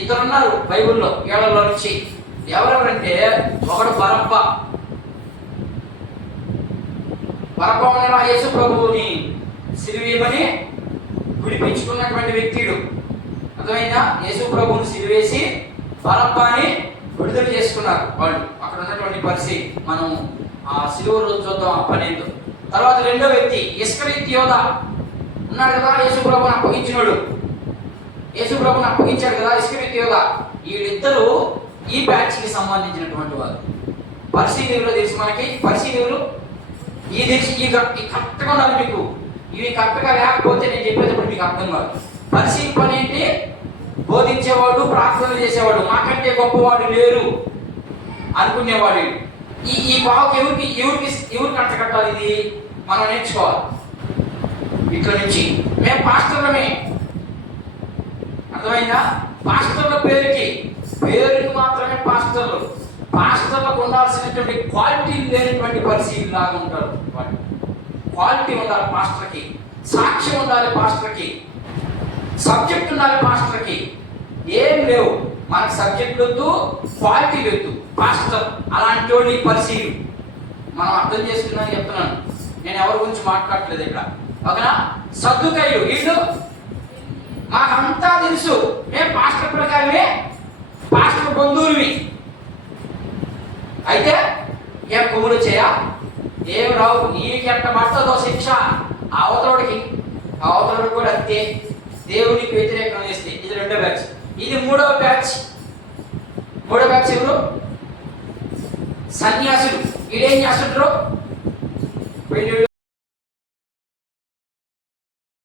ఇద్దరున్నారు బైబిల్లో వీళ్ళలో నుంచి. ఎవరెవరంటే ఒకడు బరబ్బా. బరబ్బా యేసు ప్రభువుని సిలువేయమని విడిపించుకున్నటువంటి వ్యక్తుడు. అర్థమైందా? యేసు ప్రభువుని సిలువేసి బరబ్బాని విడుదల చేసుకున్నారు వాళ్ళు. అక్కడ ఉన్నటువంటి పరిస్థితి మనం ఆ సిలువ రోజు చూద్దాం ఆ పనేందో. తర్వాత రెండో వ్యక్తి ఇస్కరియోతు యోధ ఉన్నాడు కదా, యేసు ప్రభువుని అప్పగించినాడు. యేసు ప్రభువుని అప్పగించాడు కదా ఇస్కరియోతు యోధ. వీళ్ళిద్దరూ ఈ బ్యాచ్కి సంబంధించినటువంటి వారు. పరిశీలనలో తెలుసు మనకి. పరిశీలనలు ఈ తెలిసి ఈ కరెక్ట్గా ఉన్నారు మీకు. ఇవి కరెక్ట్గా లేకపోతే నేను చెప్పేటప్పుడు మీకు అర్థం కాదు. పరిశీలన పని ఏంటి? బోధించేవాడు, ప్రార్థన చేసేవాడు, మాకంటే గొప్పవాడు లేరు అనుకునేవాడు. ఈ బావుకి ఎవరికి అంట కట్టాలి? ఇది మనం నేర్చుకోవాలి. ఇట్ల నుంచి మేము పాస్టర్లమే, అర్థమైందా? పాస్టర్ల పేరుకి మాత్రమే పాస్టర్లు. పాస్టర్లకు ఉండాల్సినటువంటి క్వాలిటీ లేనటువంటి పరిశీలన లాగా ఉంటారు. క్వాలిటీ ఉండాలి పాస్టర్కి, సాక్ష్యం ఉండాలి పాస్టర్కి, సబ్జెక్ట్ ఉండాలి పాస్టర్కి. ఏం లేవు, మనకు సబ్జెక్ట్ వద్దు, క్వాలిటీ వద్దు. పాస్టర్ అలాంటి వాడిని పరిశీలి మనం అర్థం చేసుకున్నాను చెప్తున్నాను. నేను ఎవరి గురించి మాట్లాడట్లేదు ఇక్కడ, ఓకేనా? సద్దుకయ్యలు వీళ్ళు మాకంతా తెలుసు, మేము పాస్టర్ ప్రకారమే, పాస్టర్ బంధువులవి. అయితే ఏం కొమ్ములు చేయ ఏం రావు, నీకెంత పడుతుందో శిక్ష అవతలడికి కూడా అంతే. దేవునికి వ్యతిరేకం చేస్తే ఇది 2వ బ్యాచ్. ఇది 3వ బ్యాచ్. 3వ బ్యాచ్ ఎవరు? సన్యాసులు. వీడేం చేస్తుంటారు?